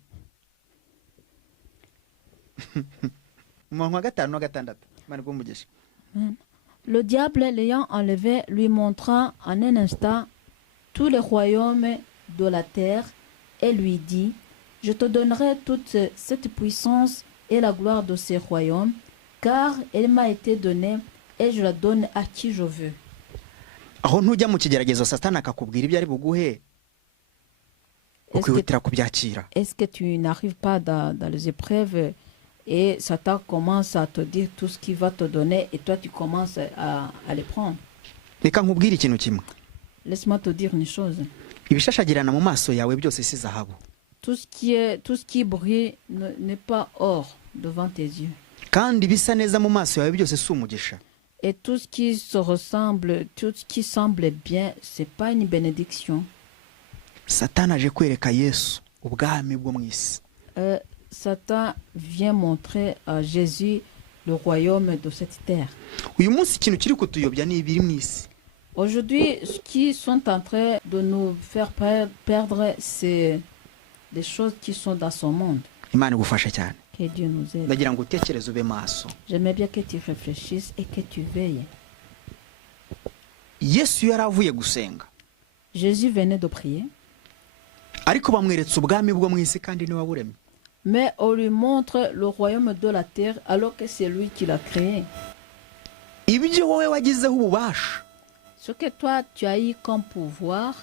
Murongo wa 5 no 6. Mani bw'umugisha. Le diable l'ayant enlevé lui montra en un instant tous les royaumes de la terre et lui dit, je te donnerai toute cette puissance et la gloire de ces royaumes, car elle m'a été donnée et je la donne à qui je veux. Aho ntujya mu kigeragezo Satani akakubwira ibyo ari buguhe, ukwihutira kubyakira. Est-ce que tu n'arrives pas dans les épreuves et Satan commence à te dire tout ce qu'il va te donner et toi tu commences à les prendre? Reka nkubwire ikintu kimwe. Laisse-moi te dire une chose. Ibishashagirana mu maso yawe byose si zahabu. Tout ce qui brille n'est pas or devant tes yeux. Kandi bisa neza mu maso yawe byose si umugisha. Et tout ce qui se ressemble, tout ce qui semble bien, c'est pas une bénédiction. Satani aje kwereka Yesu ubwami bwo mu isi. Satan vient montrer à Jésus le royaume de cette terre. Uyu munsi ikintu kiri kutuyobya ni ibiri mu isi. Aujourd'hui, ce qui sont en train de nous faire perdre, c'est des choses qui sont dans son monde. Imana igufashe cyane. Que Dieu nous aide. Ndagira ngo utekereze ube maso. J'aimerais bien que tu réfléchisses et que tu veilles. Yesu yaravuye gusenga. Jésus venait de prier. Ariko bamweretse ubwami bwo mu isi kandi ni waburemye. Mais on lui montre le royaume de la terre alors que c'est lui qui l'a créé. Ibyo wowe wagizeho ububasha. Ce que toi tu as eu comme pouvoir,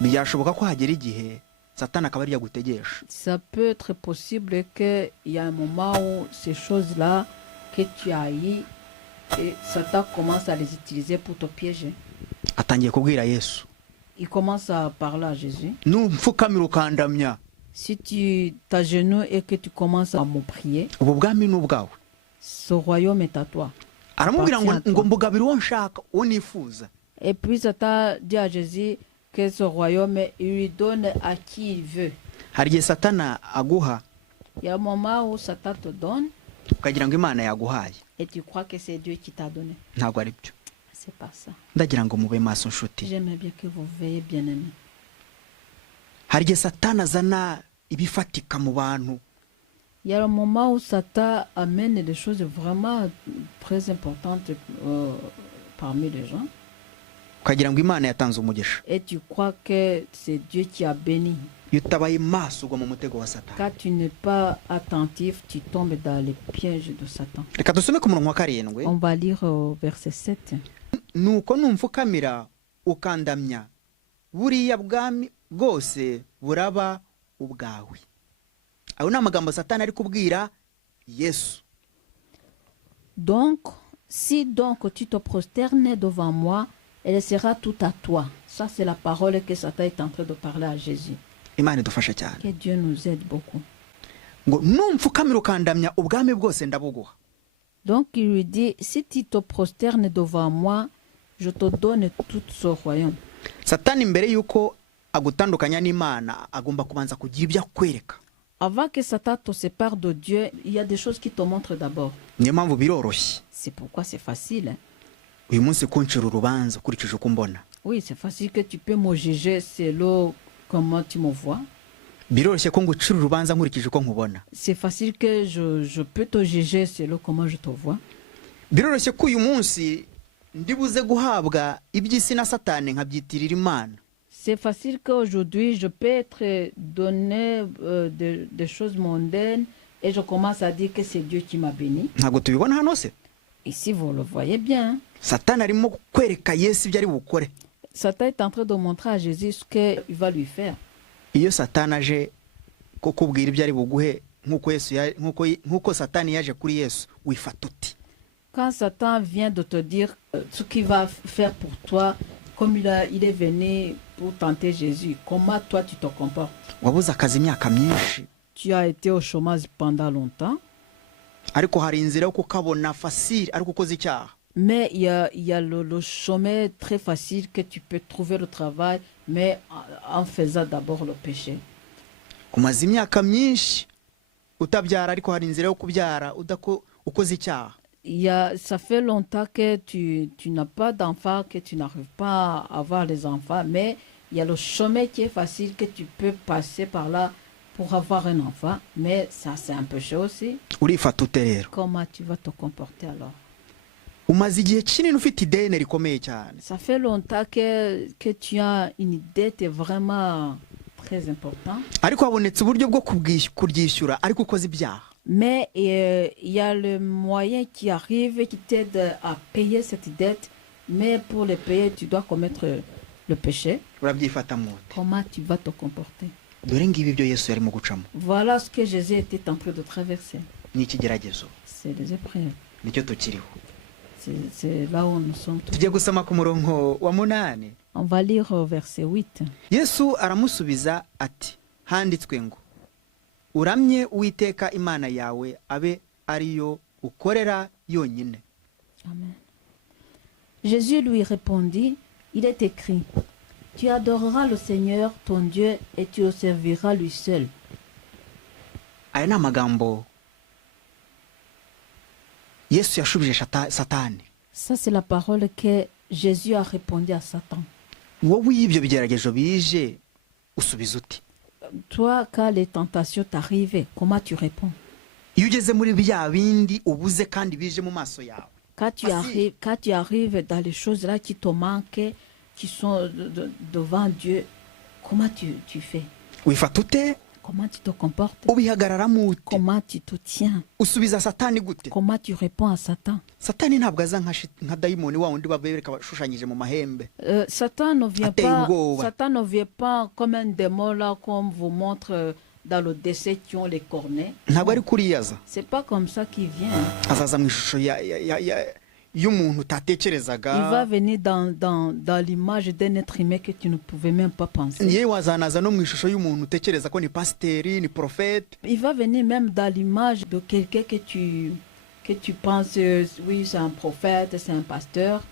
byashoboka ko hagera igihe Satani akaba ari yagutegesha. Ça peut être possible qu'il y a un moment où ces choses-là que tu as eu et Satan commence à les utiliser pour te piéger. Atangiye kubwira Yesu. Il commence à parler à Jésus. Numfukamira ukandamya. Si tu t'agenouilles et que tu commences à me prier, ubu bwami ni ubwawe. Ce royaume est à toi. Aramubwira ngo mbugabira uwo nshaka, uwo nifuza. Et puis Satan dit à Jésus que ce royaume, il lui donne à qui il veut. Hari igihe Satana aguha. Il y a un moment où Satan te donne. Ukagira ngo Imana yaguhaye. Et tu crois que c'est Dieu qui t'a donné. Ntabwo ari byo. C'est pas ça. Ndagira ngo mube maso nshuti. J'aimerais bien que vous veillez, bien-aimés. Hari igihe Satana azana ibifatika mu bantu. Il y a un moment où Satan amène des choses vraiment très importantes parmi les gens. Ukagira ngo Imana yatanze umugisha. Et tu crois que c'est Dieu qui a béni. Yutabaye maso ugwa mu mutego wa Satani. Quand tu n'es pas attentif, tu tombes dans les pièges de Satan. Reka dusome ku murongo wa 7. On va lire au verset 7. Nuko numfukamira ukandamya, buriya bwami bwose buraba ubwawe. Aho ni amagambo Satani ari kubwira Yesu. Donc, si donc tu te prosternes devant moi, elle sera tout à toi. Ça, c'est la parole que Satan est en train de parler à Jésus. Imana idufashe cyane. Que Dieu nous aide beaucoup. Ngo numfukamira ukandamya ubwami bwose ndabuguha. Donc, il lui dit, si tu te prosternes devant moi, je te donne tout ce royaume. Satani mbere yuko agutandukanya n'Imana agomba kubanza kugira ibyo akwereka. Avant que Satan te sépare de Dieu, il y a des choses qui te montrent d'abord. Niyo mpamvu biroroshye. C'est pourquoi c'est facile. Hein? Uyu munsi kuncira urubanza ukurikije uko mbona. Oui, c'est facile que tu peux me juger selon comment tu me vois. Biroroshye ko ngucira urubanza nkurikije uko nkubona. C'est facile que je peux te juger selon comment je te vois. Biroroshye ko uyu munsi ndibuze guhabwa iby'isi na Satani nkabyitirira Imana. C'est facile qu'aujourd'hui, je peux être donné des choses mondaines et je commence à dire que c'est Dieu qui m'a béni. Ntabwo tubibona hano se? Ici, vous le voyez bien. Satani arimo kwereka Yesu ibyo ari bukore. Satan est en train de montrer à Jésus ce qu'il va lui faire. iyo satani aje kukubwira ibyo ari buguhe nk'uko satani yaje kuri Yesu, wifata uti? Quand Satan vient de te dire ce qu'il va faire pour toi, comme il est venu pour tenter Jésus, comment toi tu te comportes? wabuze akazi imyaka myinshi, Tu as été au chômage pendant longtemps, ariko hari inzira yo kukabona fasile ariko ukoze icyaha. mais il y a le chemin très facile que tu peux trouver le travail, mais en faisant d'abord le péché. umaze imyaka myinshi utabyara, ariko hari inzira yo kubyara ukoze icyaha. Ça fait longtemps que tu n'as pas d'enfants, que tu n'arrives pas à avoir les enfants, mais il y a le chemin qui est facile, que tu peux passer par là pour avoir un enfant, mais ça c'est un péché aussi. urifata ute rero? Comment tu vas te comporter alors? umaze igihe kinini ufite ideni rikomeye cyane, Ça fait longtemps que tu as une dette vraiment très importante, ariko habonetse uburyo bwo kuryishyura ariko ukoze ibyaha. mais il y a le moyen qui arrive qui t'aide à payer cette dette, mais pour le payer, tu dois commettre le péché. urabyifata mute? Comment tu vas te comporter? dore ngibi ibyo Yesu yarimo gucamo. Voilà ce que Jésus était en train de traverser. ni ikigeragezo, C'est des épreuves. nicyo tukiriho. C'est là où nous sommes tous. tujye gusoma ku murongo wa 8. On va lire au verset 8. Yesu aramusubiza ati, handitswe ngo uramye Uwiteka Imana yawe abe ariyo ukorera yonyine. Amen. Jésus lui répondit, il est écrit, tu adoreras le Seigneur ton Dieu et tu le serviras lui seul. aya ni amagambo Yesu yashubije satani. Ça, c'est la parole que Jésus a répondu à Satan. wowe ibyo bigeragezo bije usubiza uti? Toi, quand les tentations t'arrivent, comment tu réponds? iyo ugeze muri bya bindi ubuze kandi bije mu maso yawe, Quand tu arrives dans les choses là qui te manquent, qui sont devant Dieu, comment tu fais? wifata ute? Comment tu te comportes? ubihagararamo ute? Comment tu te tiens? usubiza satani gute? Comment tu réponds à Satan? satani ntabwo aza nka dayimoni wa wundi babereka bashushanyije mu mahembe. Satan ne vient Ateye pas. ubwoba. Satan ne vient pas comme un démon là, comme vous montre dans le dessin qui ont les cornets. ntabwo ari kuriya aza. C'est pas comme ça qu'il vient. azaza mu ishusho y'umuntu Il va utatekerezaga. venir dans l'image d'un être humain que tu ne pouvais même pas penser. yewe wazanaza no mu ishusho y'umuntu utekereza ko ni pasiteri, ni porofete, Il va venir même dans l'image de quelqu'un que tu penses, oui, c'est un prophète, c'est un pasteur.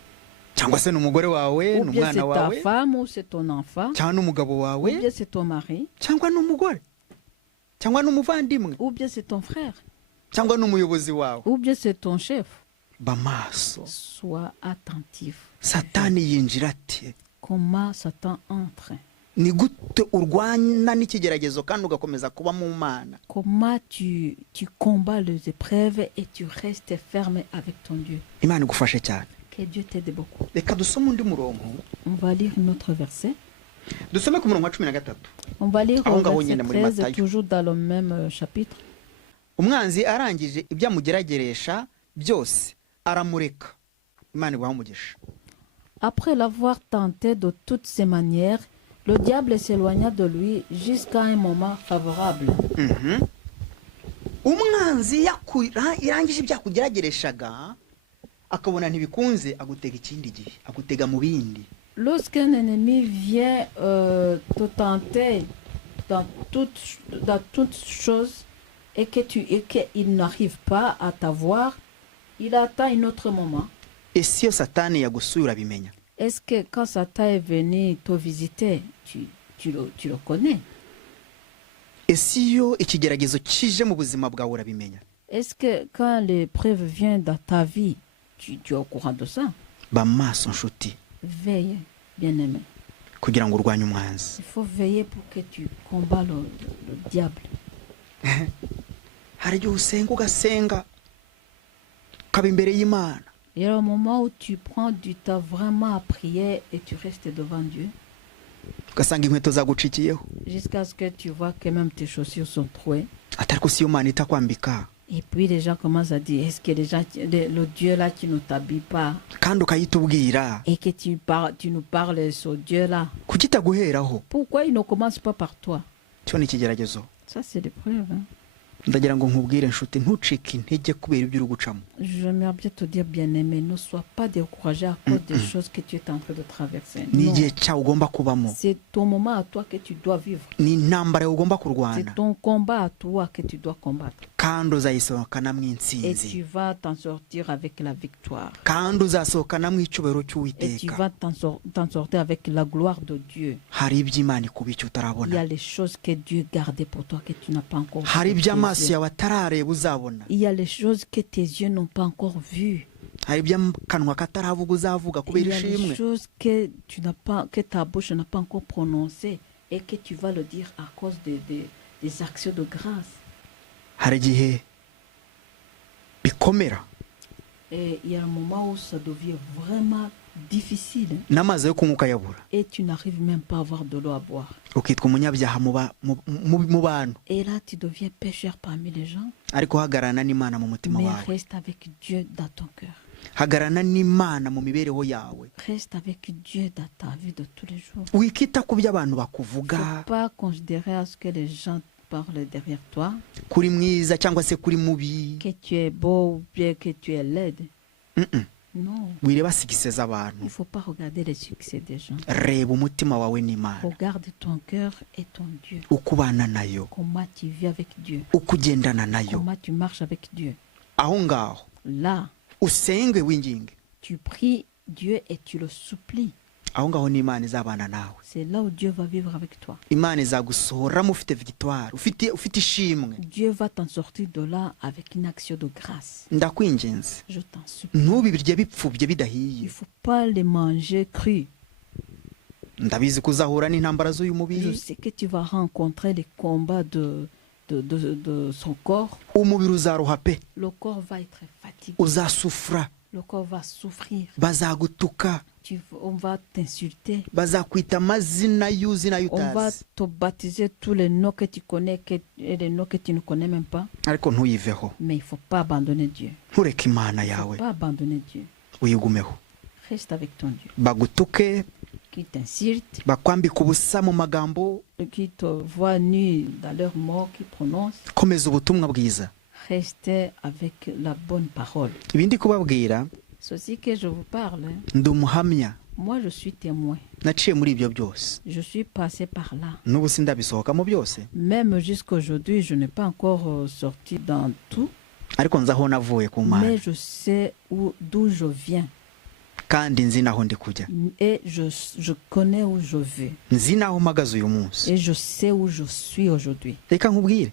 cyangwa se ni umugore wawe, Ou ni bien c'est umwana ta wawe, femme, ou c'est ton enfant, cyangwa n'umugabo ou wawe, bien c'est ton mari, cyangwa n'umugore, cyangwa n'umuvandimwe, ou bien c'est ton frère, cyangwa n'umuyobozi wawe. ou bien c'est ton chef. ba maso. Sois attentif. satani yinjira ati, Comment Satan entre? ni gute urwana n'ikigeragezo kandi ugakomeza kuba mu Mana? Comment tu combats les épreuves et tu restes ferme avec ton Dieu? Imana igufashe cyane. Que Dieu t'aide beaucoup. reka dusome undi murongo, On va lire un autre verset. dusome ku murongo wa 13. On va lire Aho au ngaho verset nyine muri 13, Matayo. toujours dans le même chapitre. umwanzi arangije ibyo amugerageresha byose aramureka. Imana iguha umugisha. Après l'avoir tenté de toutes ses manières, le diable s'éloigna de lui jusqu'à un moment favorable. umwanzi irangije ibyo akugeragereshaga akabona ntibikunze, agutega ikindi gihe, agutega mu bindi. Lorsqu'un ennemi vient te tenter dans toutes choses et qu'il n'arrive pas à t'avoir, il attend un autre moment. ese iyo satani yagusuye urabimenya? Est-ce que quand Satan est venu te visiter, tu le connais? ese iyo ikigeragezo kije mu buzima bwawe urabimenya? Est-ce que quand l'épreuve vient dans ta vie, tu es au courant de ça? ba maso nshuti, Veille, bien-aimé. kugira ngo urwanye umwanzi. Il faut veiller pour que tu combats le diable. hari igihe usenga ugasenga ukaba imbere y'Imana, Il y a un moment où tu prends du temps vraiment à prier et tu restes devant Dieu ugasanga inkweto zagucikiyeho. jusqu'à ce que tu vois que même tes chaussures sont trouées. atari ko si yo Mana itakwambika. Et puis les gens commencent à dire, est-ce que le Dieu là qui ne t'habille pas kandi ukayitubwira et que tu nous parles de ce Dieu là, kuki itaguheraho? pourquoi il ne commence pas par toi? cyo ni ikigeragezo. Ça c'est l'épreuve. Hein. ndagira ngo nkubwire nshuti, ntucike intege kubera ibyo uri gucamo. J'aimerais bien te dire, bien-aimé, ne sois pas découragé à cause des choses que tu es en train de traverser. ni Non. igihe cyawe ugomba kubamo, C'est ton moment à toi que tu dois vivre. ni intambara yawe ugomba C'est kurwana, ton combat à toi que tu dois combattre. kandi uzayisohokanamo Et intsinzi, tu vas t'en sortir avec la victoire. kandi uzasohokanamo icyubahiro Et tu cy'uwiteka. vas t'en sortir avec la gloire de Dieu. hari ibyo Imana ikubika Il y utarabona, a les choses que Dieu gardait pour toi que tu n'as pas encore hari vues. ibyo amaso yawe atarareba uzabona, Il y a les choses que tes yeux n'ont pas encore vues. hari ibyo akanwa kataravuga uzavuga Il kubera y a les ishimwe. choses que ta bouche n'a pas encore prononcées et que tu vas le dire à cause des actions de grâce. hari igihe bikomera Et il y a un moment où ça devient vraiment difficile n'amazi yo kunywa ukayabura, et tu n'arrives même pas à avoir de l'eau à boire. ukitwa umunyabyaha mu bantu, Et là, tu deviens pécheur parmi les gens, ariko hagararana n'Imana mu mutima mais wawe, reste avec Dieu dans ton cœur. hagararana n'Imana mu mibereho yawe. Reste avec Dieu dans ta vie de tous les jours. wikita ku byo abantu Il ne bakuvuga, faut pas considérer à ce que les gens parlent derrière toi, kuri mwiza cyangwa se kuri mubi. que tu es beau ou bien que tu es laide. Non, wireba sigise il z'abantu, ne faut pas regarder les succès des gens. reba umutima wawe n'Imana, Regarde ton cœur et ton Dieu. uko ubana nayo, Comment tu vis avec Dieu. uko ugendana nayo. Comment tu marches avec Dieu. aho ngaho Là, usenge winginge, tu pries Dieu et tu le supplies. aho ngaho n'Imana izabana nawe. C'est là où Dieu va vivre avec toi. Imana izagusohoramo ufite victoire, ufite ishimwe. Dieu va t'en sortir de là avec une action de grâce. ndakwinginze Je t'en supplie. ntubibirye bipfubye Il bidahiye. ne faut pas les manger crus. ndabizi ko uzahura n'intambara z'uyu Je mubiri, sais que tu vas rencontrer les combats de son corps. umubiri uzaruha pe, Le corps va être fatigué. uzasufura, Le corps va souffrir. bazagutuka, On va t'insulter. bazakwita amazina y'uzi n'ayo On va utazi, te baptiser tous les noms que tu connais et les noms que tu ne connais même pas. ariko ntuyiveho, Mais il ne faut pas abandonner Dieu. ntureke Imana Il ne faut yawe, pas abandonner Dieu. uyigumeho. Reste avec ton Dieu. bagutuke, Qui t'insulte, bakwambika ubusa mu magambo, qui te voit nu dans leurs mots qu'ils prononcent. komeza ubutumwa bwiza. Restez avec la bonne parole. ibindi kubabwira, Ceci que je vous parle, ndi umuhamya, moi je suis témoin. naciye muri ibyo byose, Je suis passé par là. n'ubu sindabisohokamo byose, Même jusqu'à aujourd'hui, je n'ai pas encore sorti dans tout, ariko nzi aho navuye ku Mana, mais je sais d'où je viens kandi nzi n'aho ndi kujya, et je connais où je vais nzi n'aho mpagaze uyu munsi. et je sais où je suis aujourd'hui. reka nkubwire,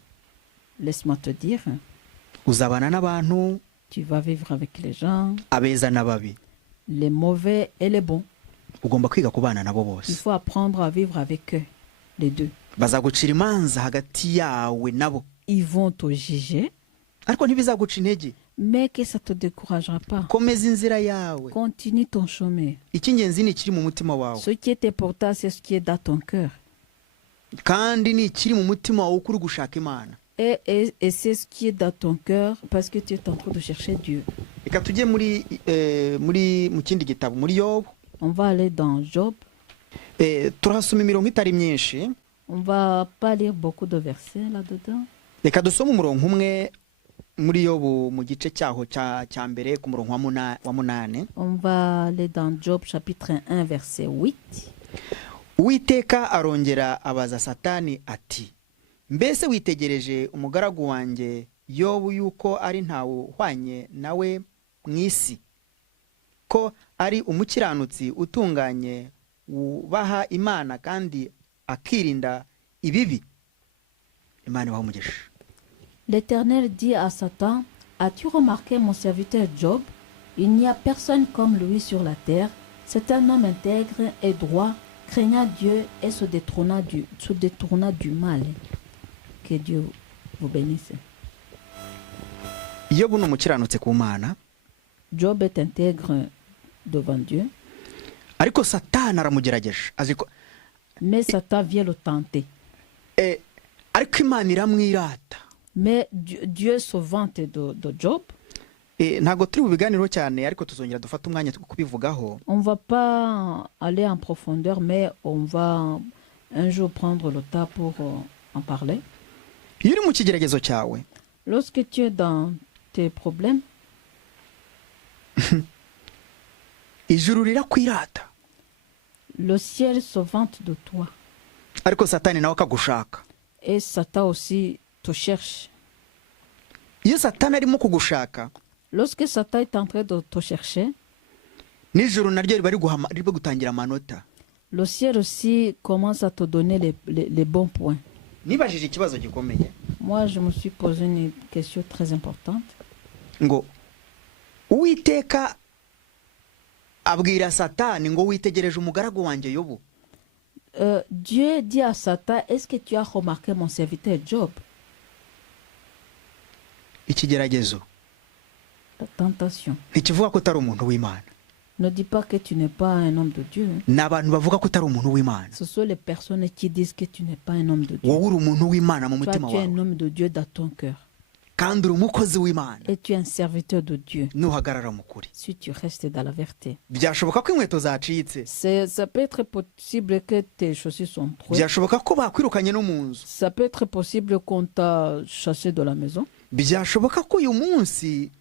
Laisse-moi te dire, uzabana n'abantu tu vas vivre avec les gens, abeza n'ababi, les mauvais et les bons. ugomba kwiga kubana nabo Il bose. faut apprendre à vivre avec eux, les deux. bazagucira imanza hagati yawe nabo, Ils vont te juger, ariko ntibizaguca intege. mais que ça ne te découragera pas. komeza inzira yawe, Continue ton chemin. icy'ingenzi ni ikiri mu mutima wawe, Ce qui est important, c'est ce qui est dans ton cœur. kandi ni ikiri mu mutima wawe uko uri gushaka Imana. Et c'est ce qui est dans ton cœur parce que tu es en train de chercher Dieu. reka tujye mu kindi gitabo, muri Yobu. On va aller dans Job. turahasoma imirongo itari myinshi, On va pas lire beaucoup de versets là-dedans. reka dusome umurongo umwe muri Yobu mu gice cyaho cya mbere ku murongo wa munani. On va aller dans Job chapitre 1 verset 8. Uwiteka arongera abaza Satani ati, mbese witegereje umugaragu wanjye Yobu yuko ari ntawe uhwanye nawe mu isi, ko ari umukiranutsi utunganye wubaha Imana kandi akirinda ibibi? Imana ibahe umugisha. L'Éternel dit à Satan, as-tu remarqué mon serviteur Job? Il n'y a personne comme lui sur la terre. C'est un homme intègre et droit, craignant Dieu et se détournant du mal. Que Dieu vous bénisse. Yobu ni umukiranutsi ku Mana, Job est intègre devant Dieu, ariko Satani aramugerageje, aziko mais Satan vient le tenter. ariko Imana iramwirata. Mais Dieu se vante de Job. Ntabwo turi bubiganireho cyane ariko tuzongera dufate umwanya wo kubivugaho. On ne va pas aller en profondeur, mais on va un jour prendre le temps pour en parler. Iyo uri mu kigeragezo cyawe, Lorsque tu es dans tes problèmes, ijuru rirakwirata, le ciel se vante de toi. ariko satani nawe akagushaka. Et Satan aussi te cherche. Iyo satani arimo kugushaka, Lorsque Satan est en train de te chercher, n'ijuru naryo riba gutangira amanota. le ciel aussi commence à te donner les bons points. Nibajije ikibazo gikomeye Moi, je me suis posé une question très importante. ngo Uwiteka abwira Satani ngo witegereje umugaragu wanjye Yobu. Dieu dit à Satan, est-ce que tu as remarqué mon serviteur Job? Ikigeragezo La tentation. ntikivuga ko utari umuntu w'Imana. Ne dis pas que tu n'es pas un homme de Dieu. Ni abantu bavuga ko utari umuntu w'Imana. Ce sont les personnes qui disent que tu n'es pas un homme de Dieu. Wowe uri umuntu w'Imana mu Toi, mutima tu es un wawe, homme de Dieu dans ton cœur. kandi uri umukozi w'Imana. Et tu es un serviteur de Dieu. Nuhagarara mu kuri, Si tu restes dans la vérité. byashoboka ko inkweto zacitse, Ça peut être possible que tes chaussures sont trouées. byashoboka ko bakwirukanye no mu nzu, Ça peut être possible qu'on t'a chassé de la maison. byashoboka ko uyu munsi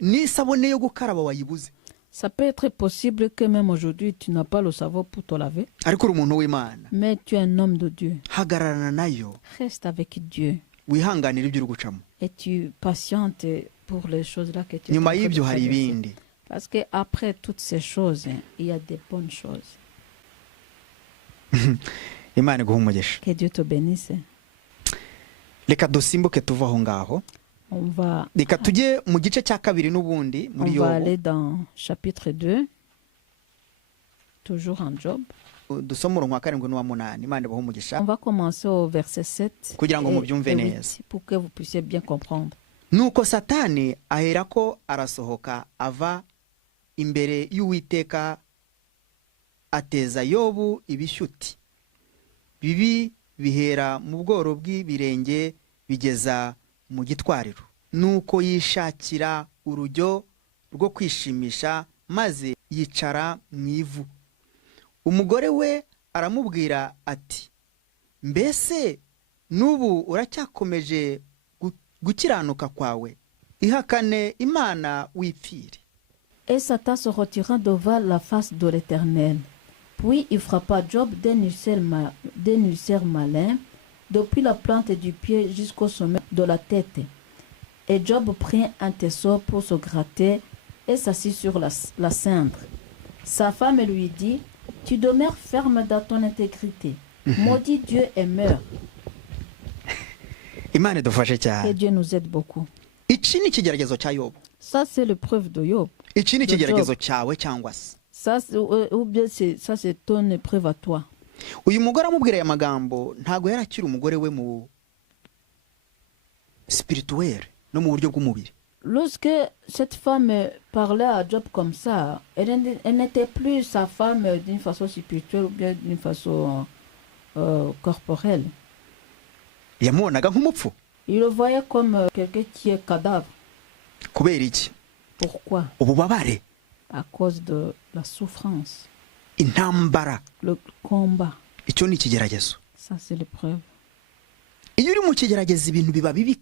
n'isabune yo gukaraba wayibuze, Ça peut être possible que même aujourd'hui, tu n'as pas le savon pour te laver. ariko uri umuntu w'Imana. Mais tu es un homme de Dieu. Hagararana nayo, Reste avec Dieu. wihanganire ibyo uri gucamo. Et tu patientes pour les choses-là que tu es en Nyuma train de y'ibyo hari traverser. ibindi. Parce qu'après toutes ces choses, il y a des bonnes choses. Imana iguhe umugisha. Que Dieu te bénisse. Reka dusimbuke tuva aho ngaho, On va, reka tujye mu gice cya kabiri n'ubundi on muri va Yobu. aller dans chapitre 2, toujours en Job. Dusome umurongo wa karindwi n'uwa munani. Imana ibahe umugisha On va commencer au verset 7 kugira ngo mubyumve et neza. 8 pour que vous puissiez bien comprendre. Nuko Satani aherako arasohoka ava imbere y'Uwiteka ateza Yobu ibishyuti bibi bihera mu bworo bw'ibirenge bigeza mu gitwariro. Nuko yishakira urujyo rwo kwishimisha maze yicara mu ivu. Umugore we aramubwira ati, mbese n'ubu uracyakomeje gukiranuka kwawe? Ihakane Imana wipfire. Et Satan se retira devant la face de l'Éternel. Puis il frappa Job d'un ulcère malin, depuis la plante du pied jusqu'au sommet de la tête. Et Job prit un tesseau pour se gratter et s'assit sur la cendre. Sa femme lui dit, tu demeures ferme dans ton intégrité. Maudit Dieu et meurs. Imana idufashe Que cyane. Dieu nous aide beaucoup. Iki ni ikigeragezo cya Yobu. Ça, c'est l'épreuve de Job. Iki ni De Job. ikigeragezo cyawe cyangwa se. Ça, ou bien ça, c'est ton épreuve à toi. Uyu mugore amubwira aya magambo ntago yarakira umugore we mu spirituel no mu buryo bw'umubiri. Lorsque cette femme parlait à Job comme ça, elle n'était plus sa femme d'une façon spirituelle ou bien d'une façon corporelle. Yamubonaga nk'umupfu. Il le voyait comme quelqu'un qui est cadavre. Kubera iki? Pourquoi? Ububabare, À cause de la souffrance, intambara. le combat. Icyo ni ikigeragezo. Ça, c'est l'épreuve. Iyo uri mu kigeragezo ibintu biba bibi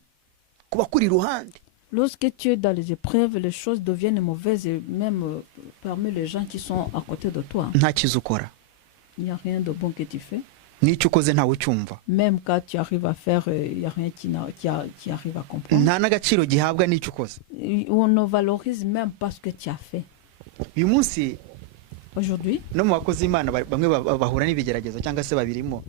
kuba kuri iruhande. Lorsque tu es dans les épreuves, les choses deviennent mauvaises, et même parmi les gens qui sont à côté de toi. Nta kizi ukora. Il n'y a rien de bon que tu fais. N'icyo ukoze ntawe ucyumva. Même quand tu arrives à faire, il n'y a rien qui arrive à comprendre. Nta n'agaciro gihabwa n'icyo ukoze. On ne valorise même pas ce que tu as fait. Uyu munsi Aujourd'hui, no mu bakozi b'Imana bamwe bahura n'ibigeragezo cyangwa se babirimo.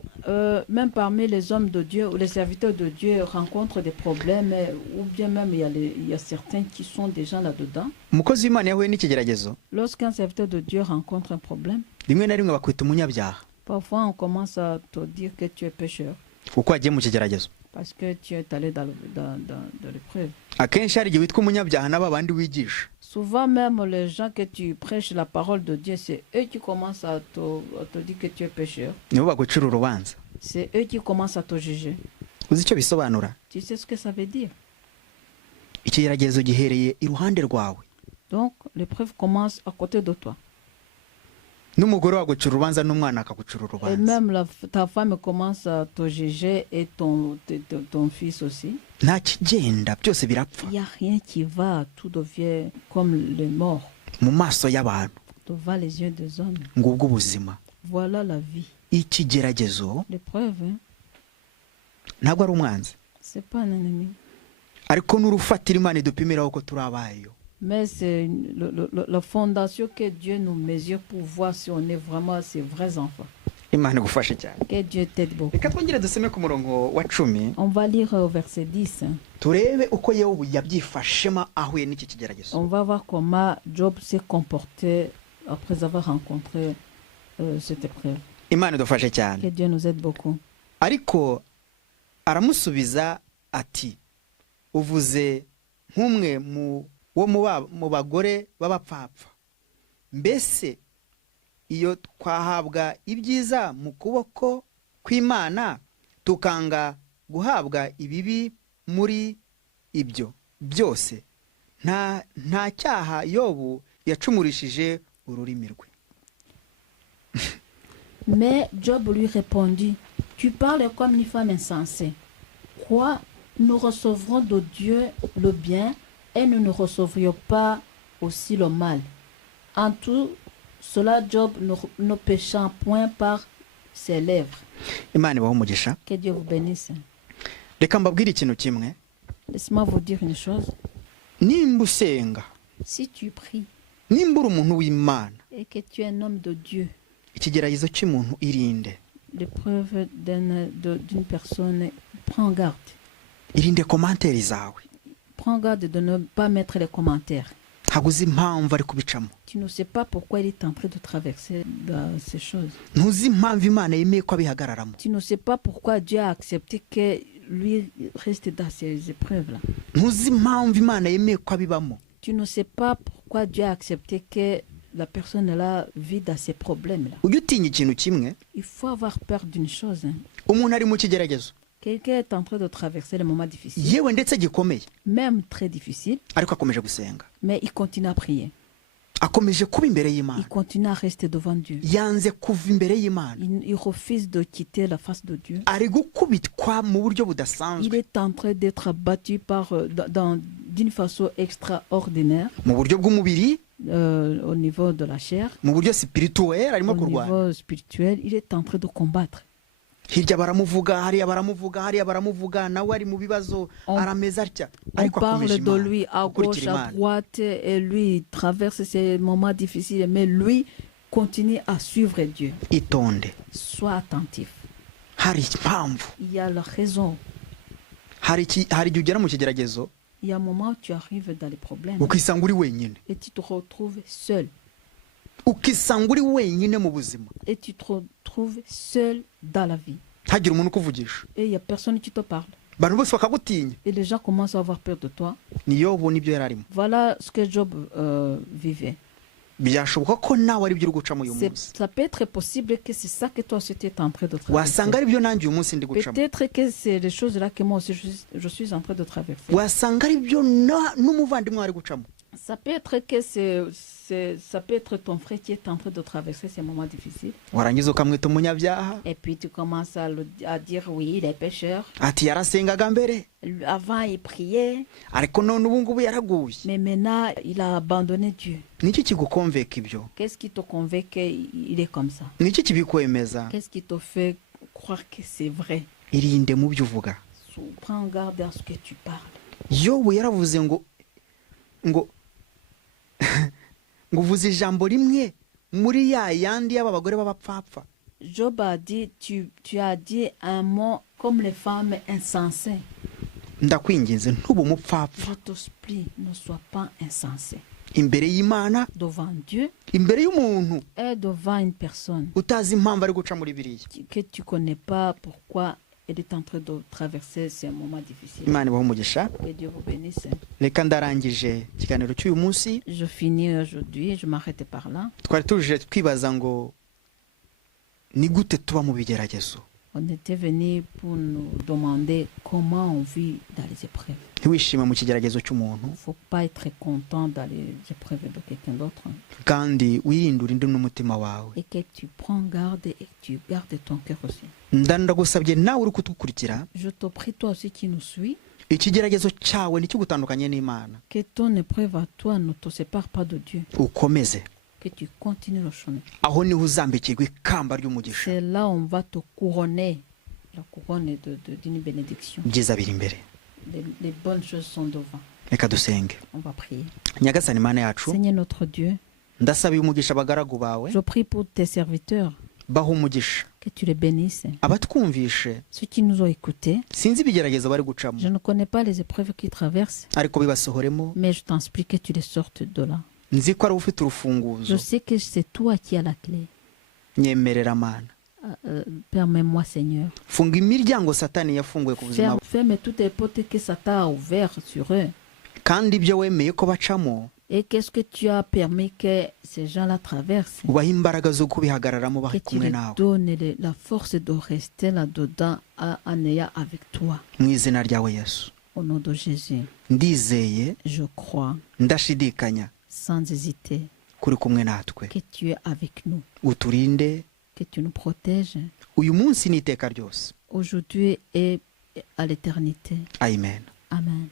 même parmi les hommes de Dieu ou les serviteurs de Dieu rencontrent des problèmes, ou bien même il y a certains qui sont déjà là-dedans. Umukozi w'Imana yahuye n'ikigeragezo, Lorsqu'un serviteur de Dieu rencontre un problème, rimwe na rimwe bakwita umunyabyaha parfois on commence à te dire que tu es pécheur kuko wagiye mu kigeragezo. parce que tu es allé dans l'épreuve. Akenshi hari igihe witwa umunyabyaha n'aba bandi wigisha. Souvent même les gens que tu prêches la parole de Dieu, c'est eux qui commencent à te dire que tu es pécheur. Nibo bagucira urubanza. C'est eux qui commencent à te juger. uzi icyo bisobanura? Tu sais ce que ça veut dire? Ikigeragezo gihereye iruhande rwawe, Donc, l'épreuve commence à côté de toi. n'umugore wagucira urubanza n'umwana akagucira Et urubanza. même ta femme commence à te juger et ton fils aussi. Nta kigenda, byose birapfa Il n'y a rien qui va, tout devient comme les morts mu maso y'abantu. devant les yeux des hommes. Ngubwo ubuzima. Voilà la vie. Ikigeragezo L'épreuve, hein, ntabwo ari umwanzi, c'est pas un ennemi. ariko n'urufatira Imana idupimiraho ko turi abayo. Mais c'est la fondation que Dieu nous mesure pour voir si on est vraiment ses vrais enfants. Imana igufashe cyane. Que Dieu t'aide beaucoup. Reka twongere dusome ku murongo wa 10 On va lire au verset 10. Hein. turebe uko Yobu yabyifashemo ahuye n'iki kigeragezo. On va voir comment Job s'est comporté après avoir rencontré cette épreuve. Imana idufashe Que cyane. Dieu nous aide beaucoup. Ariko aramusubiza ati, uvuze nk'umwe mu bagore b'abapfapfa. Mbese iyo twahabwa ibyiza mu kuboko kw'Imana tukanga guhabwa ibibi muri ibyo byose, nta cyaha Yobu yacumurishije ururimi rwe. Mais Job lui répondit, tu parles comme une femme insensée. Quoi, nous recevrons de Dieu le bien et nous ne recevrions pas aussi le mal. En tout cela, Job ne pécha point par ses lèvres. Imana ibahe umugisha. Que Dieu vous bénisse. Reka mbabwire ikintu kimwe. Laisse-moi vous dire une chose. Nimba usenga, Si tu pries nimba uri umuntu w'Imana, et que tu es un homme de Dieu, ikigeragezo cy'umuntu irinde. l'épreuve d'une personne, prends garde. Irinde komantere zawe. Prends garde de ne pas mettre les commentaires. Ntabwo uzi impamvu ari kubicamo. Tu ne sais pas pourquoi il est en train de traverser ces choses. Ntuzi impamvu Imana yemeye ko abihagararamo. Tu ne sais pas pourquoi Dieu a accepté que lui reste dans ces épreuves-là. Ntuzi impamvu Imana yemeye ko abibamo. Tu ne sais pas pourquoi Dieu a accepté que la personne-là vit dans ces problèmes-là. Ujye utinya ikintu kimwe. Il faut avoir peur d'une chose. Hein. Umuntu ari mu kigeragezo, Quelqu'un est en train de traverser des moments difficiles, yewe ndetse gikomeye, même très difficiles, ariko akomeje gusenga. mais il continue à prier. Akomeje kuba imbere Il y'Imana. continue à rester devant Dieu. Yanze kuva imbere y'Imana. Il refuse de quitter la face de Dieu. Ari gukubitwa mu buryo Il budasanzwe. est en train d'être abattu d'une façon extraordinaire Mu buryo bw'umubiri, au niveau de la chair, mu buryo spirituel arimo au kurwana. niveau spirituel. Il est en train de combattre. Hirya baramuvuga, hariya baramuvuga, hariya baramuvuga, nawe ari mu bibazo, arameza atya. On Ariko parle akomeje de Imana, lui à gauche, gukurikira à Imana. droite, et lui il traverse ces moments difficiles, mais lui continue à suivre Dieu. Itonde. Sois attentif. Hari impamvu. Il y a la raison. Hari igihe ugera mu kigeragezo, Il y a un moment où tu arrives dans les problèmes ukisanga uri wenyine. et tu te retrouves seul. Ukisanga uri wenyine mu buzima. Et tu te retrouves seul dans la vie. Ntagire umuntu ukuvugisha. Et il n'y a personne qui te parle. Abantu bose bakagutinya. Et les gens commencent à avoir peur de toi. Ni Yobu nibyo yari arimo. Voilà ce que Job vivait. Byashoboka ko nawe ari byo uri gucamo uyu munsi. Ça peut être possible que c'est ça que toi aussi tu es en train de traverser. Wasanga ari byo nanjye uyu munsi ndi gucamo. Peut-être que c'est les choses-là que moi aussi je suis en train de traverser. Wasanga ari byo n'umuvandimwe ari gucamo. Ça peut être que ça peut être ton frère qui est en train de traverser ces moments difficiles. Warangiza ukamwita umunyabyaha. Et puis tu commences à dire oui, il est pécheur. Ati yarasengaga mbere. Avant il priait, Ariko none ubu ngubu yaraguye. mais maintenant il a abandonné Dieu. Niki kigukonveka ibyo? Qu'est-ce qui te convainc qu'il est comme ça? Niki kibikwemeza? Qu'est-ce qui te fait croire que c'est vrai? Irinde mu byo uvuga. Prends garde à ce que tu parles. Yobu yaravuze ngo uvuze ijambo rimwe muri ya yandi y'aba bagore b'abapfapfa. Job a dit, tu as dit un mot comme les femmes insensées. Ndakwinginze ntube umupfapfa. Je te supplie, ne sois pas insensé. Imbere y'Imana, Devant Dieu imbere y'umuntu et devant une personne utazi impamvu ari guca muri biriya. que tu ne connais pas pourquoi elle est en train de traverser ces moments difficiles. Imana ibahe umugisha. Que Dieu vous bénisse. Reka ndarangije ikiganiro cy'uyu munsi. Je finis aujourd'hui, je m'arrête par là. Twari tuje twibaza ngo ni gute tuba mu bigeragezo. On était venu pour nous demander comment on vit dans les épreuves. ntiwishime mu kigeragezo cy'umuntu Il ne faut pas être content dans les épreuves de quelqu'un d'autre. kandi wirinde urinde n'umutima wawe. Et que tu prends garde et que tu gardes ton cœur aussi. ndagusabye nawe uri kutukurikira, Je te prie, toi aussi qui nous suis, ikigeragezo cyawe ntikigutandukanye n'Imana, que ton épreuve à toi ne te sépare pas de Dieu. ukomeze. Que tu continues le chemin. aho niho uzambikirwa ikamba ry'umugisha. C'est là où on va te couronner. La couronne d'une bénédiction. ibyiza biri imbere. Les bonnes choses sont devant. reka dusenge. On va prier. nyagasani Mana yacu, Seigneur notre Dieu, ndasabiye umugisha abagaragu bawe, je prie pour tes serviteurs, baha umugisha que tu les bénisses. abatwumvishe. Ceux qui nous ont écoutés, sinzi ibigeragezo bari gucamo, je ne connais pas les épreuves qu'ils traversent, ariko bibasohoremo. mais je t'en supplie que tu les sortes de là. nzi ko ari ufite Je urufunguzo. sais que c'est toi qui as la clé. nyemerera Mana, Permets-moi, Seigneur. funga imiryango satani yafunguye ku buzima, Ferme toutes les portes que Satan a ouvertes sur eux. kandi ibyo wemeye ko bacamo Et qu'est-ce que tu as permis que ces gens-là traversent? ubahe imbaraga zo kubihagararamo Que bari tu kumwe les nawe, donnes la force de rester là-dedans en ayant avec toi. mu izina ryawe Yesu. Au nom de Jésus, ndizeye, je crois, ndashidikanya sans hésiter, kuri kumwe natwe. que tu es avec nous, uturinde que tu nous protèges uyu munsi n'iteka ryose. aujourd'hui et à l'éternité. Amen. Amen.